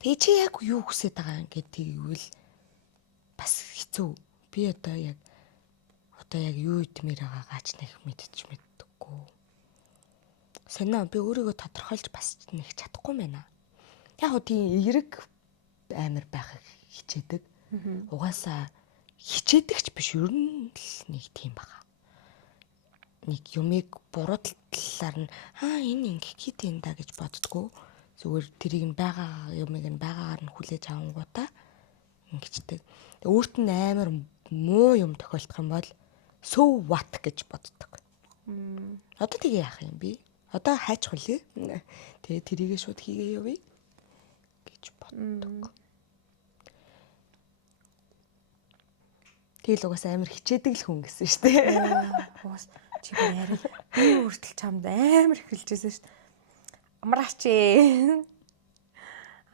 Тэгээ чи яг юу хүсэж байгаа ингээд тэгвэл бас хэцүү. Би одоо яг юу идмээр байгаагаач нэг мэддэггүй. Санаа би өөрийгөө тодорхойлж бас нэг чадахгүй байна. Яг тийм эерэг амар байхыг хичээдэг. Угаасаа хичээдэгч биш ер нь л нэг тийм байгаа. Нэг юмыг буруу талаар нь энэ ингэх гээд юм да гэж боддгоо. Зүгээр тэрийг нь байгаа юмыг нь байгаагаар нь хүлээж авангуудаа ингэждэг. Тэгээ өөрт нь амар муу юм тохиолдох юм бол so what гэж боддог. Одоо тэгээ яах юм бэ? Одоо хайчих үлээ. Тэгээ тэрийгээ шууд хийгээ явъя гэж боддог. Тэгэл угаасаа амар хичээдэг л хүн гэсэн шүү дээ. Угаас чи яри би хүртэл чамд амар ихэлжсэн шүү дээ. Амраач ээ.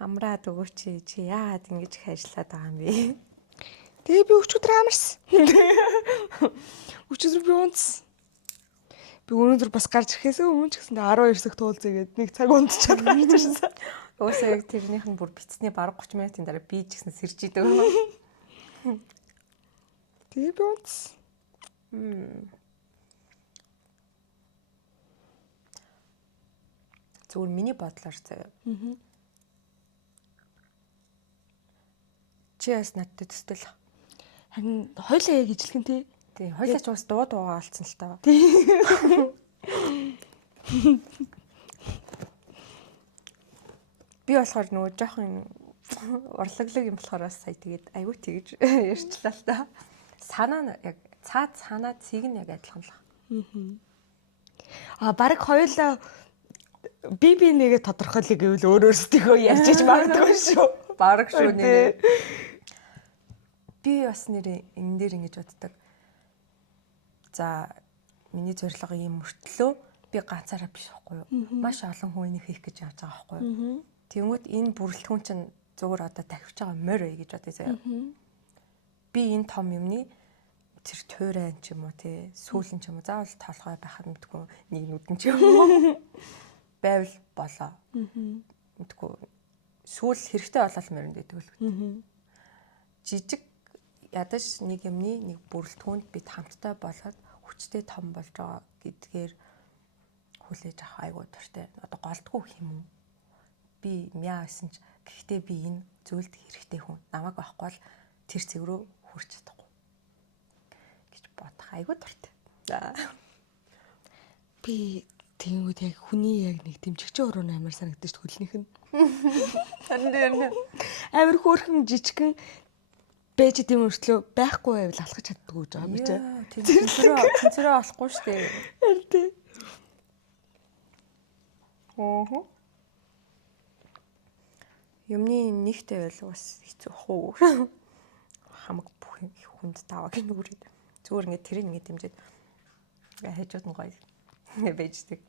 Амраад өгөөч чи яагаад ингэж их ажиллаад байгаа юм бэ? Тэгээ би өчигдөр амарсан. Өчигдөр би унтсан. Би өнөөдөр бас гарч ирэхээс өмнө ч гэсэн 12 сая туулзъя гээд нэг цаг унтчихад гарч ирсэн. Уусаа яг тэрнийх нь бүр бицсний бараг 30 минутын дараа би ч гэсэн сэрж идэв. Тэгээ би унтсан. Зүгээр миний бодлоор заяа. Чи яс надтай төстэй л. Харин хоёлаа яг ижилхэн тий. Тий, хоёлаа ч бас дуугаа алдсан л таа. Би болохоор нөгөө жоохон урлаглаг юм болохоор бас сая тэгээд айгүй тэгж ярьчлаа л та. Санаа нь яг цаад санаа цэг нь яг адилхан л. Бараг хоёлаа би нэгээ тодорхойлъё гэвэл өөрөөсөө ярьж иж магадгүй шүү. Бараг шүү нэ. Би бас нэр энэ дээр ингэж боддог. За миний зорилго ийм мөртлөө би ганцаараа биш байхгүй юу? Маш олон хүн энийг хийх гэж явж байгаа байхгүй юу? Тэнгүүд энэ бүрэлдэхүүн чинь зөвөр одоо тавьж байгаа морь вэ гэж бодъё заяа. Би энэ том юмны тэр туурай ч юм уу тий сүүлэн ч юм уу заавал толгой байхад мэдгүй нэг нүдэн ч юм уу байвал болоо. Мэдгүй сүүл хэрэгтэй болол мөрөнд гэдэг л. Жижиг ядаж нэг юмны нэг бүрэлдэхүүнд бид хамтдаа болоод хүчтэй том болж байгаа гэдгээр хүлээж авах айгуу дуртай. Одоо голдгүй юм уу? Би мяа гэсэн ч гэхдээ би энэ зүйлд хэрэгтэй хүн. Намайг авахгүй бол тэр цэг рүү хүрч чадахгүй гэж бодох айгуу дуртай. Би тэгэнгүүт яг хүний яг нэг дэмжигчийн уруу амар санагдаж хөлнийх нь. Амар хөөрхөн жижигхэн бэж идэм өртлөө байхгүй байвал алхаж чаддгүй гэж байгаа юм чи. Тэнцвэрээ олохгүй шүү дээ. Тий. Юмны нэгтэй байл бас хэцүү хөө. Хамаг бүх хүнд таваг нүрээд. Зүгээр ингээд тэрийг ингээд дэмжиж хайжууд нь гоё байждаг.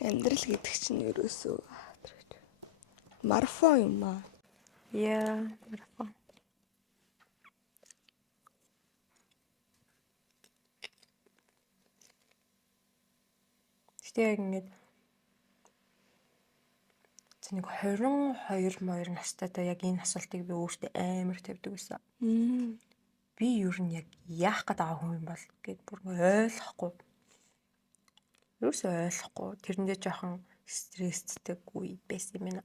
Амьдрал гэдэг чинь ерөөсөө марафон юм аа. Яа, марафон. Гэтэ яг ингээд нэг 22 моёр настайдаа яг энэ асуултыг би өөртөө амар тавьдаг байсан. Би ер нь яг яах гээд байгаа хүн юм бол гэд бүр ойлгохгүй. Юусоо ойлгохгүй. Тэрэндээ жоохон стресстэй үе байсан юм байна.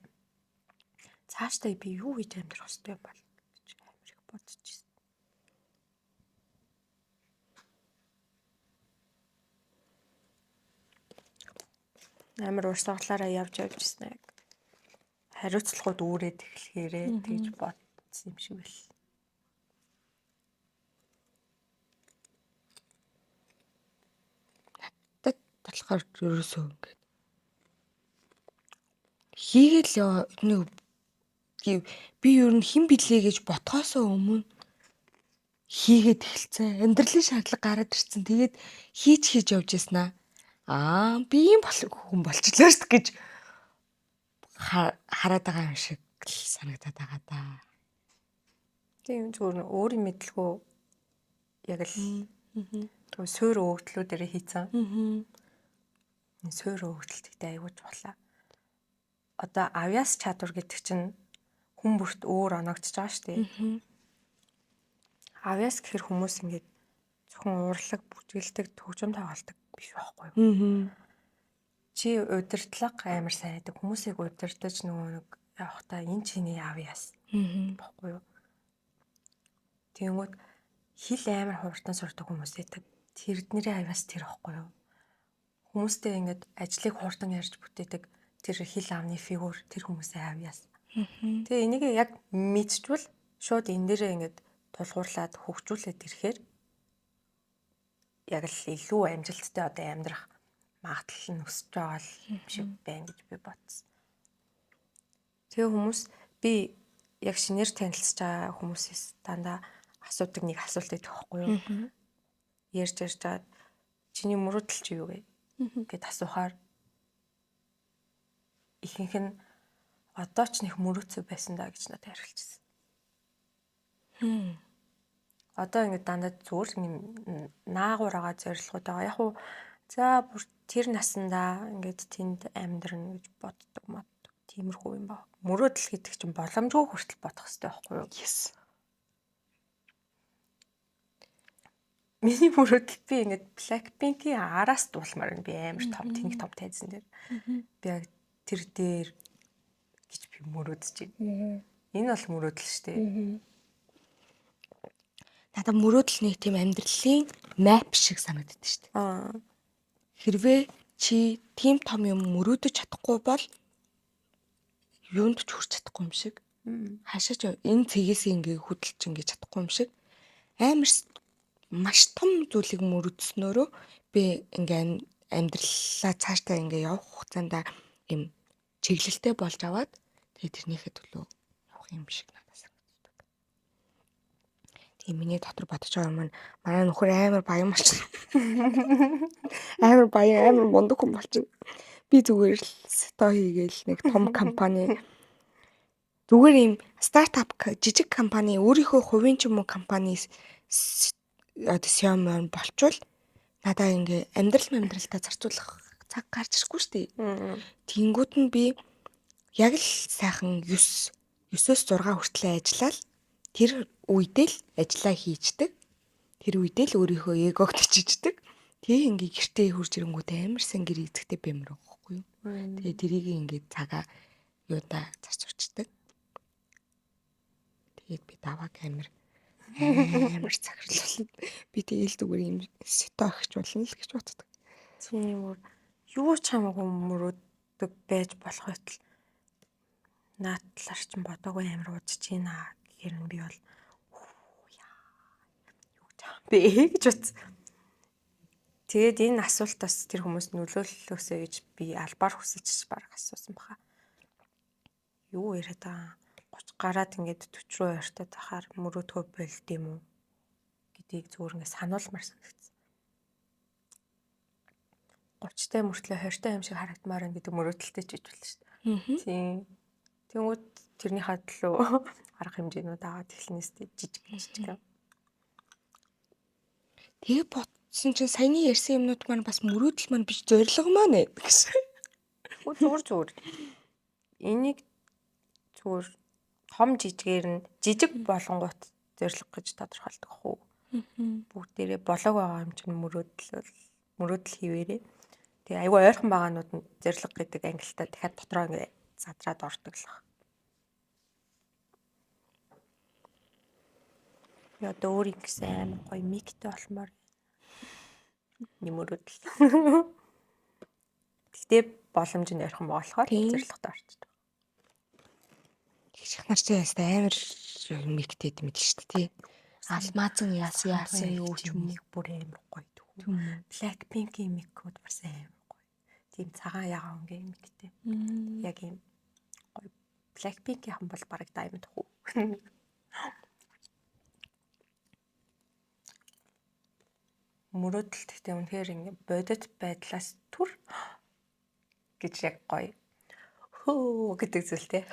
Цаашдаа би юу хийж амьдрах ёстой юм бол гэж амар их бодож байсан. Амар урсгалаараа явж ирсэн яг. Хариуцлагууд үүрээд эхлэхээрээ тэгж бодсон юм шиг байл. Надад болохоор ерөөсөө ингээд хийгээл нэг би ер нь хэн билээ гэж ботхоосоо өмнө хийгээд эхэлсэн. Амьдралын шаардлага гараад ирсэн. Тэгээд хийж явж яснаа. Би юм хүн болчихлоо шүү дээ гэж хараад байгаа юм шиг санагдаад байгаа да. Тийм зүгээр өөрийн мэдлгүй яг л суур өгдлүүдээр хийцэн. Суур өгдөлттэй аягүй чухлаа. Одоо авьяас чадвар гэдэг чинь хүн бүрт өөр оногдож байгаа шүү дээ. Авьяас гэхэр хүмүүс ингээд зөвхөн урлаг, бүжгэлдэг, төгжим тоглолдог биш байхгүй юу? Чи удирдлага амар сайн байдаг. Хүмүүсийг удирдах нөгөө нэг явахтаа энэ чиний авьяас байхгүй юу? Тэнгүүд хил амар хурдан сурдаг хүмүүс байдаг. Тэрднэрийн авьяас тэр байхгүй юу? Хүмүүстэй ингээд ажлыг хурдан ярьж бүтээдэг тэр хил амны фигур тэр хүмүүсийн авьяас. Тэгээ энийг яг мэдчихвэл шууд энэ дээрээ ингээд тулгуурлаад хөгжүүлээд ирэхээр яг л илүү амжилттай одоо амьдрах магадлал нь өсөж байгаа юм шиг байна гэж би бодсон. Тэгээ хүмүүс би яг шинээр танилцж байгаа хүмүүсээс дандаа асуудаг нэг асуулт өгөх байхгүй юу? Ярьж чаад чиний мөрөөдөл чи юу вэ гэд асуухаар ихэнх нь одоо ч нэг мөрөөцөө байсан даа гэж надад хариулчихсан. Одоо ингээд дандаа зүгээр наагур байгаа зорилгууд байгаа. Яг уу за бүр тэр насандаа ингээд тэнд амьдрна гэж боддог мод. Тиймэрхүү юм ба. Мөрөөдөл гэдэг чинь боломжгүй хүртэл бодох хэрэгтэй байхгүй юу? Yes. Миний мөрөөдөл би ингээд Blackpink-ийн араас дуулмаар би амар том тэнэг том тайзан дээр. Би яг тэр дээр гэж би мөрөөдөж байна. Энэ бол мөрөөдөл шүү дээ. Надад мөрөөдөл нэг тийм амьдралын map шиг санагддаг шүү дээ. Хэрвээ чи тийм том юм мөрөөдөж чадахгүй бол юунд ч хүрч чадахгүй юм шиг. Хашаач энэ цэгээс ингээ хөдөлж ингээ чадахгүй юм шиг. Амар маш том зүйлийг мөрөөдснөөрөө би ингээ амьдралаа цаашдаа ингээ явах хугацаанд юм чиглэлтэй болж аваад тэгээ тэрнийхээ төлөө явах юм шиг надад санагддаг. Тэгээ миний дотор бодож байгаа юм манай нөхөр амар баян болчихно. Амар баян, амар мундаг хүн болчихно. Би зүгээр л сто хийгээл нэг том компани зүгээр юм стартап жижиг компани өөрийнхөө хувийн ч юм уу компани SEO маань болчвол надаа ингээ амьдралдаа зарцуулах цаг гарч ирэхгүй шүү дээ. Тэнгүүд нь би яг л сайхан 9-9-6 хүртэл ажиллаад тэр үедээ л ажиллаа хийждэг. Тэр үедээ л өөрийнхөө эгог төчиждэг. Тэгээ ингээ гэртээ хурж ирэнгүүт амар сан гэр эзэгтэй бэмэр байхгүй юу. Тэгээ тэрийг ингээ цагаа юудаа зарцуулчихдаг. Тэгээд би давааг амар цагрлуулна. Би тэгээл зүгээр юм сето өгч болно л гэж боддог. Чиний юу ч хамаагүй мөрөөддөг байж болох байтал наад талаар ч бодоогүй амар удаж байна гэхээр нь би бол юу гэж бодсон. Тэгээд энэ асуултаас тэр хүмүүс нөлөөллөөсэй гэж би албаар хүсэж баг асуусан баха. Юу яриад байгаа 30 гараад ингээд 40 руу ойртоод тахаар мөрөөдгөө болд юм уу гэдгийг зүгээр ингээд сануулмаар санагдсан. 30-тай мөртлөө 20-тай юм шиг харагдмаар байна гэдэг мөрөөдөлтэй ч гэж болно шүү дээ. Тийм. Тэнгүүд тэрнийхээ төлөө арга хэмжээнүүд аваад эхлэнэстэй жижиг. Тэгээ Тэгсэн чинь саяны ярьсан юмнууд маань бас мөрөөдөл маань биш зориг маань гэсэн. Зүгээр. Энийг зүгээр том жижигээр нь жижиг болонгууд зориг гэж тодорхойлдог хөө. Бүгдээрээ болоог байгаа юм чинь мөрөөдөл хийвээрээ. Тэгээ айгүй ойрхон байгаанууд нь зориг гэдэг ангилалтаа дахиад дотроо ингэ задраад ордог л. Я одоо өөр ингэсэн амар гоё миктэй болмоор нэмөрөдөл. Гэтэ боломж нь ойрхон болохоор зоригтой орчдөг. Их нар ч яста амар миктэд мэдл шүү дээ. Алмазан яасан юу ч юм уу бүр амар гоё дүү. Blackpink-ийн микуд бас амар гоё. Тийм цагаан ягаангийн миктэй. Яг юм гоё. Blackpink-ийн бол бараг diamond хүү. Мөрөөдөл гэхдээ үнэхээр ингэ бодит байдлаас түр гэж яг гоё. Хөө гэдэг зүйлтэй.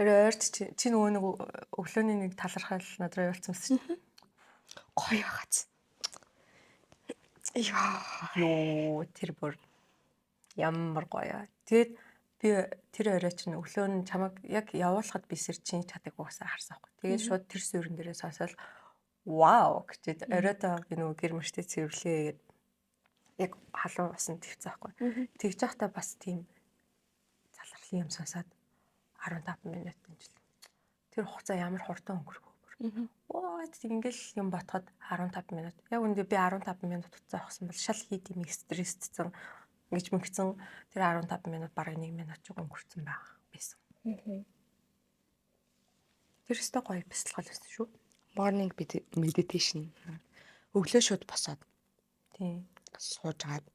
Өөрт чи нөгөө нэг өглөөний нэг талархал надраа явуулсан мэт. Гоё хац. Ёо тэр бүр ямар гоё. Тэгээд би тэр орой чинь өглөө нь чамайг яг явуулахад би сэрчин чаддаг уусаа харсан байхгүй. Тэгээд шууд тэр суурин дээрээ сонсоод вау гэж оройдоо би нөгөө гэр мөртөө цэвэрлээ. Яг халуун усан твцээ байхгүй. Тэгж явахдаа бас тийм залхарлын юм сонсоод 15 минут инжил. Тэр хугацаа ямар хурдан өнгөрөх вэ? Оо ингээл юм ботход 15 минут. Яг үндэ би 15 минут хугацаа авсан бол шал хийд юм стрессцэн гэж мэгцэн тэр 15 минут бараг 1 минут ч өнгөрцөн байсан. Тэр өстой гоё бясалгал байсан шүү. Morning meditation. Өглөө шууд босоод. Тийм. Сууж агаад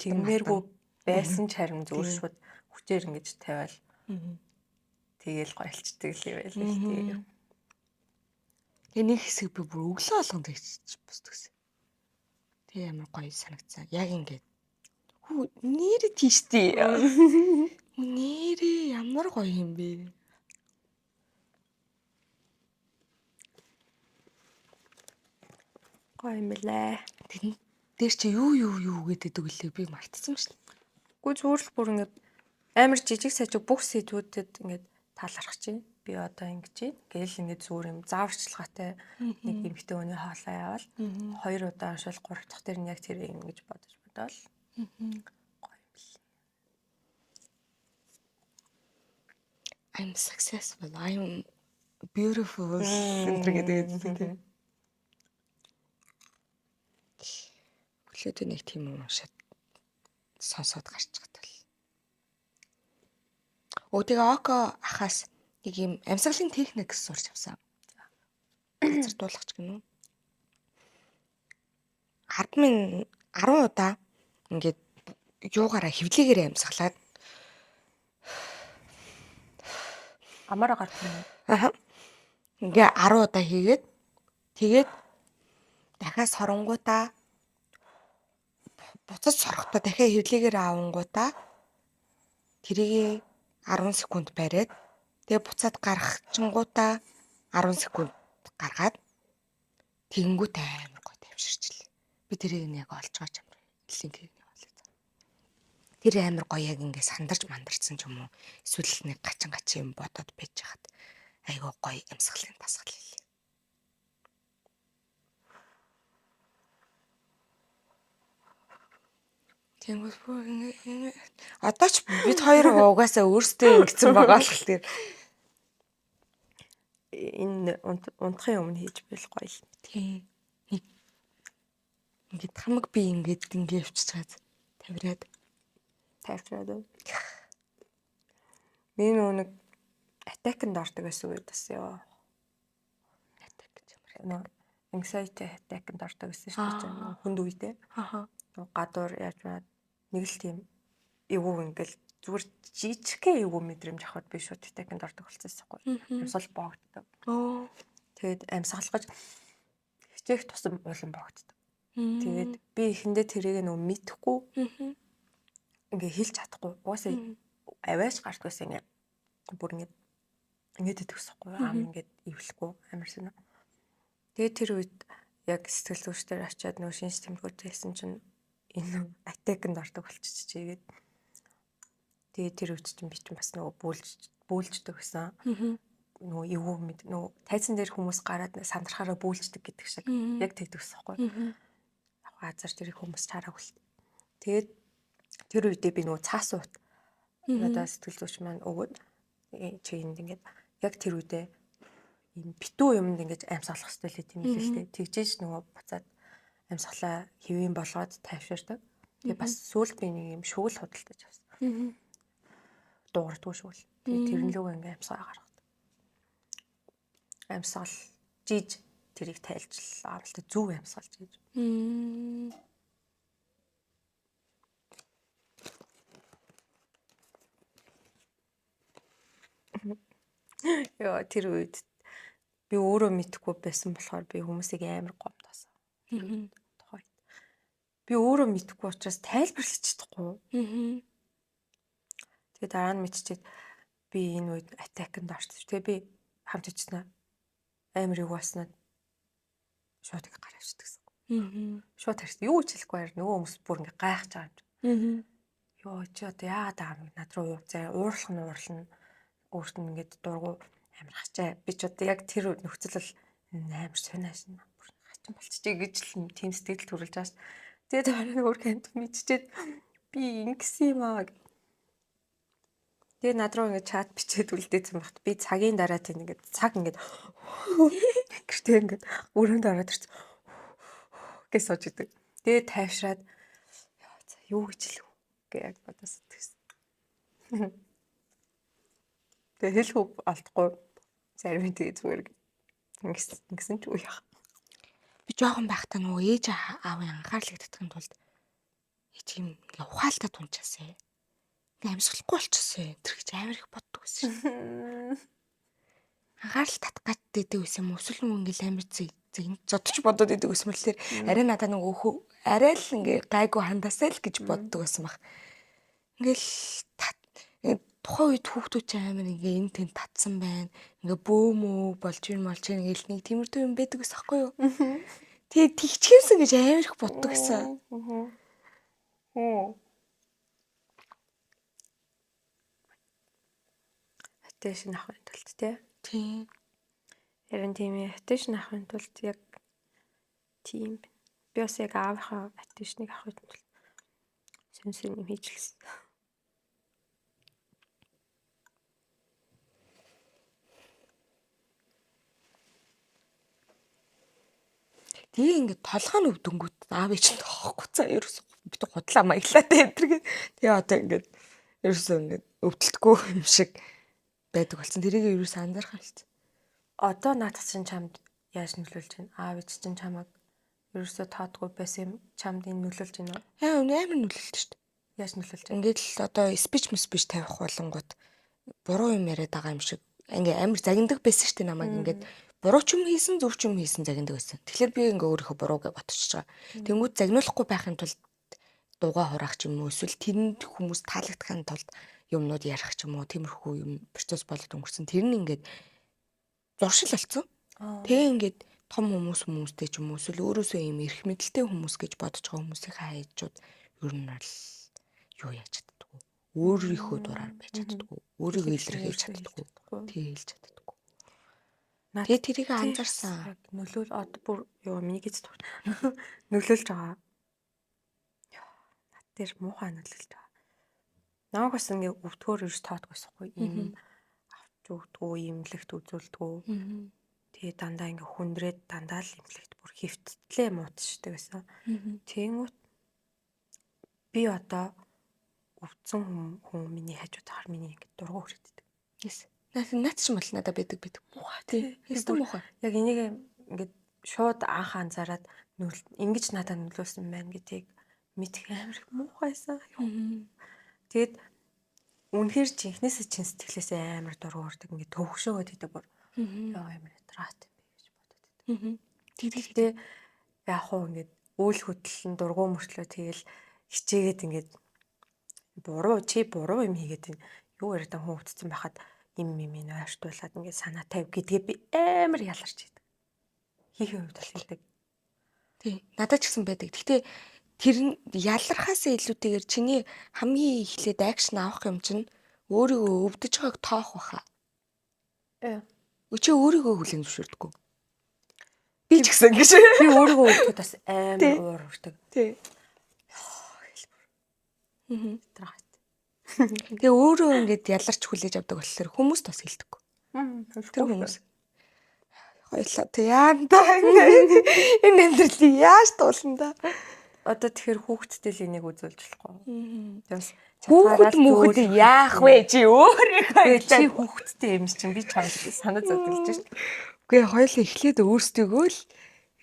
тиймэргүй байсан ч харин зүгээр шууд хүчээр ингэж тавиал. Тэгээл гойлчдаг л байл л тийм. Тэгээ нэг хэсэг би бүр өглөө болгонд хийчих босдгоос. Тэгээ амар гоё санагцсан. Яг ингээд хүү нэрээ тийштэй. Нэрээ ямар гоё юм бэ? Гоё юм лээ. Тэгэн дээр чи юу гэдэг өглөө би мартсан шүү дээ. Гүү зүгээр л бүр ингээд амар жижиг сажиг бүх сэдвүүдэд ингээд таалархаж байна. Би одоо ингэж гээл ингээд зүгээр юм зааварчилгаатай нэг эмхтэй өний хоолоо явал 2 удаа уншвал 3 дахь дээр нь яг тэр юм гэж бодож бодоол. Гоё юм л. I'm successful. I'm beautiful. гэдэг. Өглөөдөө нэг тийм юм уншаад сонсоод гарч чадвал. Тэгээ Око ахаас нэг юм амьсгалын техник сурч авсан. Газар дуулгач гэнэ үү? 10 удаа ингээд юугаараа хөвлөгөөр амьсгалаад Амаараа гарах юм. аха. Ингээ 10 удаа хийгээд тэгээд дахиад соронгуудаа буцаж сорохдоо дахиад хөвлөгөөр аавангуудаа тэрийг 10 секунд бариад тэгээ буцаад гарах чингуудаа 10 секунд гаргаад тэгэнгүүт амар гоо тавьширчлээ. Би тэрийг яг олж байгаа юм. Линкийг олъё. Тэр амар гоё яг ингээ сандарч мандарсан ч юм уу. Эсвэл нэг гачин юм бодоод байж хаад айгуу гоё амьсгалын тасгал хэлээ. Тэнгүүт одоо ч бид хоёр угаасаа өөрсдөө ингэсэн байгаа л тэр Энэ унтахын өмнө хийж байл гоё л. тийм. Ингээд хамаг би ингээд явчихад тавираад. Би нэг attack-нд ордог гэсэн үед бас ёо. Attack гэж юм. Anxiety attack-нд ордог гэсэн шүү дээ. Хүнд үедээ. Аха. Гадуур яаж байна? Нэг л тийм эвгүй ингээл зүгээр жижигхэн эвгүй мэдрэмж авахд би шууд attack-нд ордог болчихсон байхгүй. Амьсгал боогддог. Тэгээд амьсгалгаж хичээх тусам улам боогддог. Тэгээд би эхэндээ тэрийг нөгөө мэдхгүй ингээ хэлж чадахгүй. Угаасаа аваач гардгүйсэн ингээ бүр ингээд идэвхсэхгүй. Ам ингээд ивлэхгүй амар сонь. Тэгээ тэр үед яг сэтгэл зүйчдэр очиад нөгөө шинж тэмдгүүд хэлсэн чинь энэ атакнд ордог болчихчихээ. Тэгээ тэр үед чинь би чинь бас нөгөө бүүлждэг гэсэн. Нөгөө эвгүй мэд нөгөө тайзан дээр хүмүүс гараад сандрахаараа бүүлждэг гэдэг шиг яг тэгдэг ус байхгүй. Яг азар тэр хүмүүс чараагүй л. Тэгээд тэр үедээ би нөгөө цаас уут надад сэтгэл зүйч маань өгөөд чигэнд ингээд яг тэр үедээ ийм битүү юмд ингээд амьсгалах хэрэгтэй л тийм л л тэгжээж нөгөө буцаад амьсгалаа хэвэн болгоод тайвширдаг. Тэгээ бас сүүлд би нэг юм шүгэл худалдаж авсан. Дуурдгүй шүгэл. Тэгээ тэрнлүүг ингээд амьсгаа гаргадаг. Амьсгал жиж тэрийг тайлжлаа л та зөв амьсгалж гэж. Яа тэр үед би өөрөө мэдхгүй байсан болохоор би хүмүүсийг амар гомдоосон. Тухайд. Би өөрөө мэдхгүй учраас тайлбарлаж чадахгүй. Тэгээ дараа нь мэдчихээд би энэ үед атакнд орсон. Тэгээ би хамт ичсэн амар юу болсноо шууд их гараавчдагсан. Шууд харж юу ч хэлэхгүй харин нөгөө хүмүүс бүр ингээ гайхаж байгаа юм. Йоо чи одоо яагаад аа над руу юу заа уурлах өөрт нь ингээд дургу амар хачаа би ч одоо яг тэр нөхцөл бол амар сониашна бүр хачин болчихжээ гэж л тийм сэтгэл төрүүлж байгаа ш. Тэгээд харин өөр хэмт мэдчихэд би ингэсэн юм аа. Тэгээд над руу ингээд чат бичээд үлдээсэн багт би цагийн дараа тийм ингээд цаг ингээд гэртээ ингээд өрөөнд ороод ирсэн гэж сууж идэг. Тэгээд тайвшраад юу гэж хэлв гэ яг бодож сэтгэсэн. Тэгээ хэлэх алдахгүй зарим тэгээ зүгээр ингэсэн ч үе яах. Би жоохон байхдаа нөгөө ээж аавын анхаарлыг татахын тулд тийм ингээ ухаалтаа тунчаасаа. Ингээ амьсгалахгүй болчихсон. Тэр гэж амар их боддог байсан шин. Анхаарал татах гэдэг байсан юм. Өсвөл нөгөө ингээл амар зодч бодоод идэг байсан мэл тэр арай надаа нөгөө арай л ингээ гайгүй хандаасаа л гэж боддог байсан баг. Ингээл тухайн үед хүүхдүүд ч амар ингээ энэ тэнд татсан байна. Ингээ бөөмөө болж ийн гээл нэг тиймэрдүү юм байдаг ус аахгүй юу? Тэгээ тэгчгээсэн гэж амар их боддог гэсэн. Attention авахын тулд тийм. Ярин тийм attention авахын тулд яг тийм би бас яг аавынхаа attention-ыг авахын тулд сүнсэн юм хийжлээ. Тэгээ ингээд толгойн өвдөнгүүд аав ээж тоохгүй цаа ерөөс бит худлаа маяглаа тэгээ. Тэгээ одоо ингээд ерөөс ингээд өвдөлтгүй юм шиг байдаг болсон. Тэрийг ерөөс анзаархаа л. Одоо наадах чинь чамд яаж нөлөөлж байна? Аав ээж чинь чамайг ерөөсөө таадгүй байсан юм чамд энэ нөлөөлж байна уу? Амар нөлөөлж шүү дээ. Яаж нөлөөлж байна? Ингээд л одоо спич тавих болонгууд буруу юм яриад байгаа юм шиг ингээ амар загиндаг байсан шүү дээ намайг ингээд буруу ч юм хийсэн зөв ч юм хийсэн загиндаг байсан. Тэгэхээр би ингээ өөрийнхөө буруу гэж ботчихж байгаа. Тэнгүүд загнуулахгүй байхын тулд дугаа хураах ч юм уу эсвэл тэнд хүмүүс таалагдахын тулд юмнууд ярих ч юм уу тиймэрхүү юм процесс болоод өнгөрсөн. Тэр нь ингээд зуршил болсон. Тэгээ ингээд том хүмүүстэй ч юм уу эсвэл өөрөөсөө юм эрх мэдэлтэй хүмүүс гэж бодож байгаа хүмүүсийн хайжууд ер нь бол юу яаж чаддгүй. Өөрийнхөө дураар байж чаддгүй. Өөрийгөө илэрхийлж чаддгүй. Тэгээ хэлж чаддгүй. Тэгээ тэрийг анзаарсан. Нөлөөл одоо бүр юу миний гэж нөлөөлж байгаа. Над дээр муухай нөлөөлж байгаа. Намайг бас ингээ өвдгөөр ирж таадгүйсэхгүй юм авч өгдгүү, имлэгт үзүүлдгүү. Тэгээ дандаа ингээ хүндрээд дандаа л имлэгт бүр хөвттлээ муутшдаг байсан. Тэнгүүт би одоо өвдсөн хүн миний хажууд хар миний ингээ дургу хүрээддэг. Yes. Наад ч юм бол надад байдаг. Муухай тий. Хэвээ муухай. Яг энийг ингээ шууд анх анзаараад ингэж надад нөлөөлсөн байна гэдгийг мэдэх амар их муухайсан. Тэгэд үнэхээр жинхнээсээ чин сэтгэлээсээ амар дургуурдаг ингээ төвөгшөөгд идэг бүр. Яа амар ятраад юм бэ гэж бодод идэг. Тэгтээ яг хуу ингээ үйл хөдлөл нь дургуй мөртлөө тэгэл хичээгээд ингээ буруу юм хийгээд юу яриад хүн өвдсөн байхад юм ойртуулаад ингээ санаа тавь гэдгээ би амар яларч идэг. хийхээ хувьд бол хийдэг. Тий. Надад ч гэсэн байдаг. Гэхдээ тэр нь ялархаас илүүтэйгээр чиний хамгийн эхлээд акшн авах юм чинь өөрийгөө өвдөж байгааг тоох баха. Өчөө өөрийгөө хүлээн зөвшөөрдөггүй. Би ч гэсэн ингэж. Би өөрийгөө өвдөд бас амар уур урдаг. Тий. Трахт. Тэгээ өөрөө ингэж яларч хүлээж авдаг болохоор хүмүүс бас хэлдэггүй. Тэр хүмүүс хоёлаа тий яандаа энэ амьдралыг яаж дуулна да. Одоо тэгэхээр хүүхдтэй л энийг үзүүлж болохгүй. Бас Хүүхэд мөхөд яах вэ чи өөрийнхөө чи хүүхдтэй юм чинь би чамд санаа зовдолж шít. Үгүй хоёлаа эхлээд өөрсдийгөө л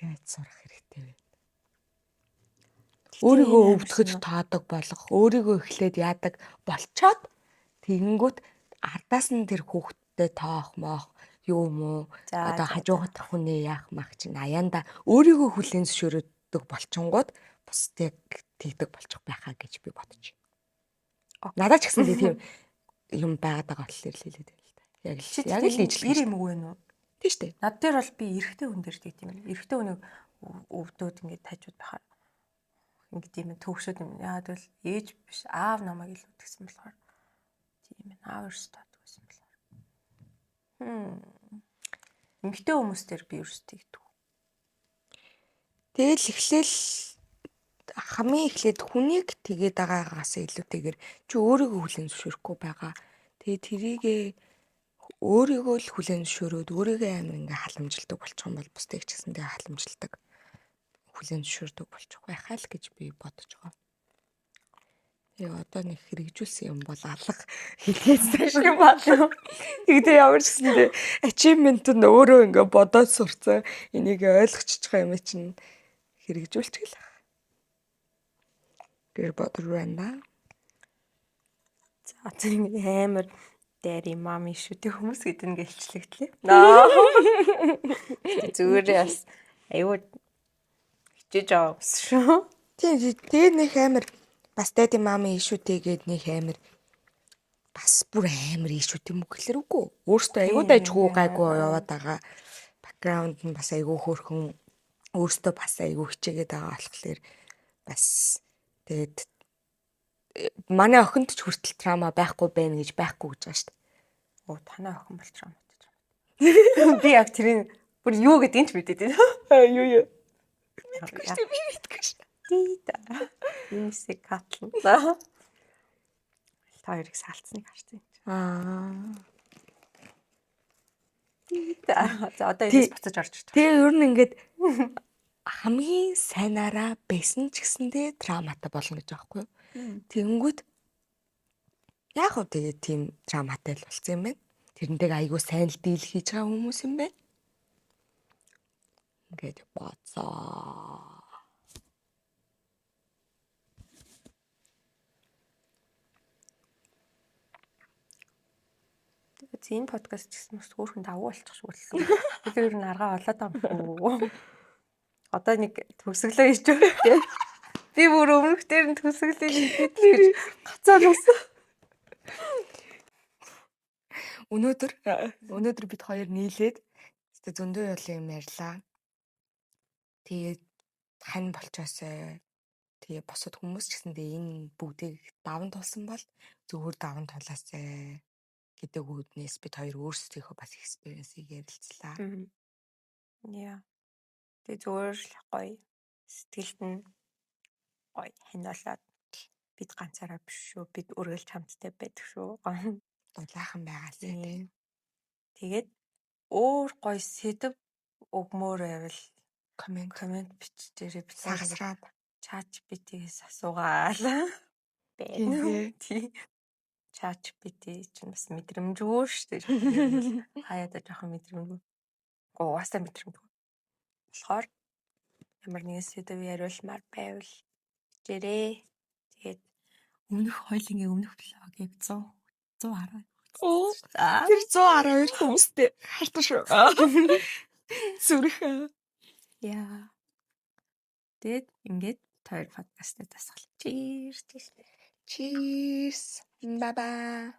яаж сурах хэрэгтэй вэ? Өөрийгөө өвдөхөж таадаг болох, өөрийгөө эхлээд яадаг болчоод тэгэнгүүт ардаас нь тэр хүүхдтэй тоох моох юм уу? Одоо хажуугах хүнээ яах мах чинь аяанда өөрийгөө хүлээн зөвшөөрөдөг болчингууд бусдыг тэгдэг болчих байхаа гэж би бодож байна. Надад ч гэсэн тийм юм байгаад байгаа болохоор л хэлээд байна л да. Яг л ижил ир юм уу вэ нүү? Тийм шүү дээ. Над дээр бол би эрэгтэй хүн дээр тийм юм. Эрэгтэй хүнийг өвдөөд ингээд тажууд байхаар ингээд юм төгшөөд юм. Яагаад гэвэл ээж биш аав намайг илүү тэгсэн болохоор тийм ээ аав өрстөд гэсэн болохоор. Эмэгтэй хүмүүс дээр би өрстөд тэгдэг. Тэгэл эхлээл хамгийн эхлээд хүнийг тэгээд байгаагаас илүүтэйгээр чи өөрийгөө хүлээн зөвшөөрөхгүй байгаа. Тэгээ тэрийгээ өөрийгөө л хүлээн зөвшөөрөөд өөрийгөө амар ингээ халамжилдаг болчих юм бол бусдыг ч гэсэндээ халамжилдаг хүлээн зөвшөөрдөг болчих байхаа л гэж би бодож байгаа. Тэгээ одоо нэг хэрэгжүүлсэн юм бол алга хэлээс тааш юм байна. Тэгтээ ямар ч гэсэндээ achievement нь өөрөө ингээ бодоод сурцсан энийг ойлгочихж байгаа юм чинь хэрэгжүүлчих л. Тэр бодож байна. За тийм амар daddy mommy шүү дээ хүмүүс гэдэг нь гэлчлэгдлээ. Зүгээр бас аюу хичээж байгаа бас шүү. Тийм тэгээд нэг амар бас daddy mommy ишүүтэйгээд нэг амар бас бүр амар ишүүт юм уу гэхэлэр үгүй. Өөртөө аюу дайжгүй гайгүй яваад байгаа. Бэкграунд нь бас аюу хөөрхөн өөртөө бас аюу хичээгээд байгаа болохоор бас тэгээд манай охинд ч хүртэл трама байхгүй байна гэж байхгүй гэж байгаа шүү дээ. Оо танай охин бол траматай. Би яг тэрийн бүр юу гэдэг нь ч мэдээд байна. Юу. Мэдгүй Би мэдгүй шүү. Тийта. Юмсэг катлан. Та хоёрыг салцсныг харсан. Тийта. За одоо энэс буцаж орж ирчих. Тэгээ ер нь ингээд хамгийн сайнараа байсан ч гэсэндээ драматай болно гэж байгаа байхгүй юу? Тэгэнгүүт яг хөө тэгээ тийм драматай л болсон юм байна. Тэрнтэйг айгүй сайн л дийл хийж байгаа хүмүүс юм байна. Ингээд боцоо. Энэ подкаст гэсэн бас хөөрхөн давуу болчих шиг болсон. Бид ер нь аргаа олоод байгаа юм. Одоо нэг төгсгөлөө хийж байгаа. Би бүр өмнөх дээр нь төгсгөлөө хийгээд гэж гацаад байсан. Өнөөдөр бид хоёр нийлээд зөндөө юм ярьлаа. Тэгээд хань болчоосоо тэгээ босод хүмүүс ч гэсэндээ энэ бүгдийг даван тулсан бол зөвхөн даван тулаасаа гэдэг үүднээс бид хоёр өөрсдийнхөө бас экспириенсийг ярилцлаа. Яа. Тэгээ зүгээр л гоё. Сэтгэлд нь гоё хянуулаад бид ганцаараа биш шүү. Бид үргэлж хамттай байдаг шүү. Дулаахан байгаасай. Тэгээд өөр гоё сэдв өгмөр байвал комент бичээрэй. Бид сагсраад чат GPT-гээс асуугаал. Тийм. Чат GPT чинь бас мэдрэмжгүй шүү дээ. Хаяада жоохон мэдрэмжгүй. Угаасаа мэдрэмжгүй. Болохоор ямар нэгэн сэдв яриулмаар байвал жирээ. Тэгээд өмнөх хоёлынгийн өмнөх блогийг 100 хараа. Тэр 112 хүмүүстэй халтан шүү. Зүрх. Яа. Тэгээд ингээд хоёр подкастыг тасгал. Cheers. Cheers. Bye bye.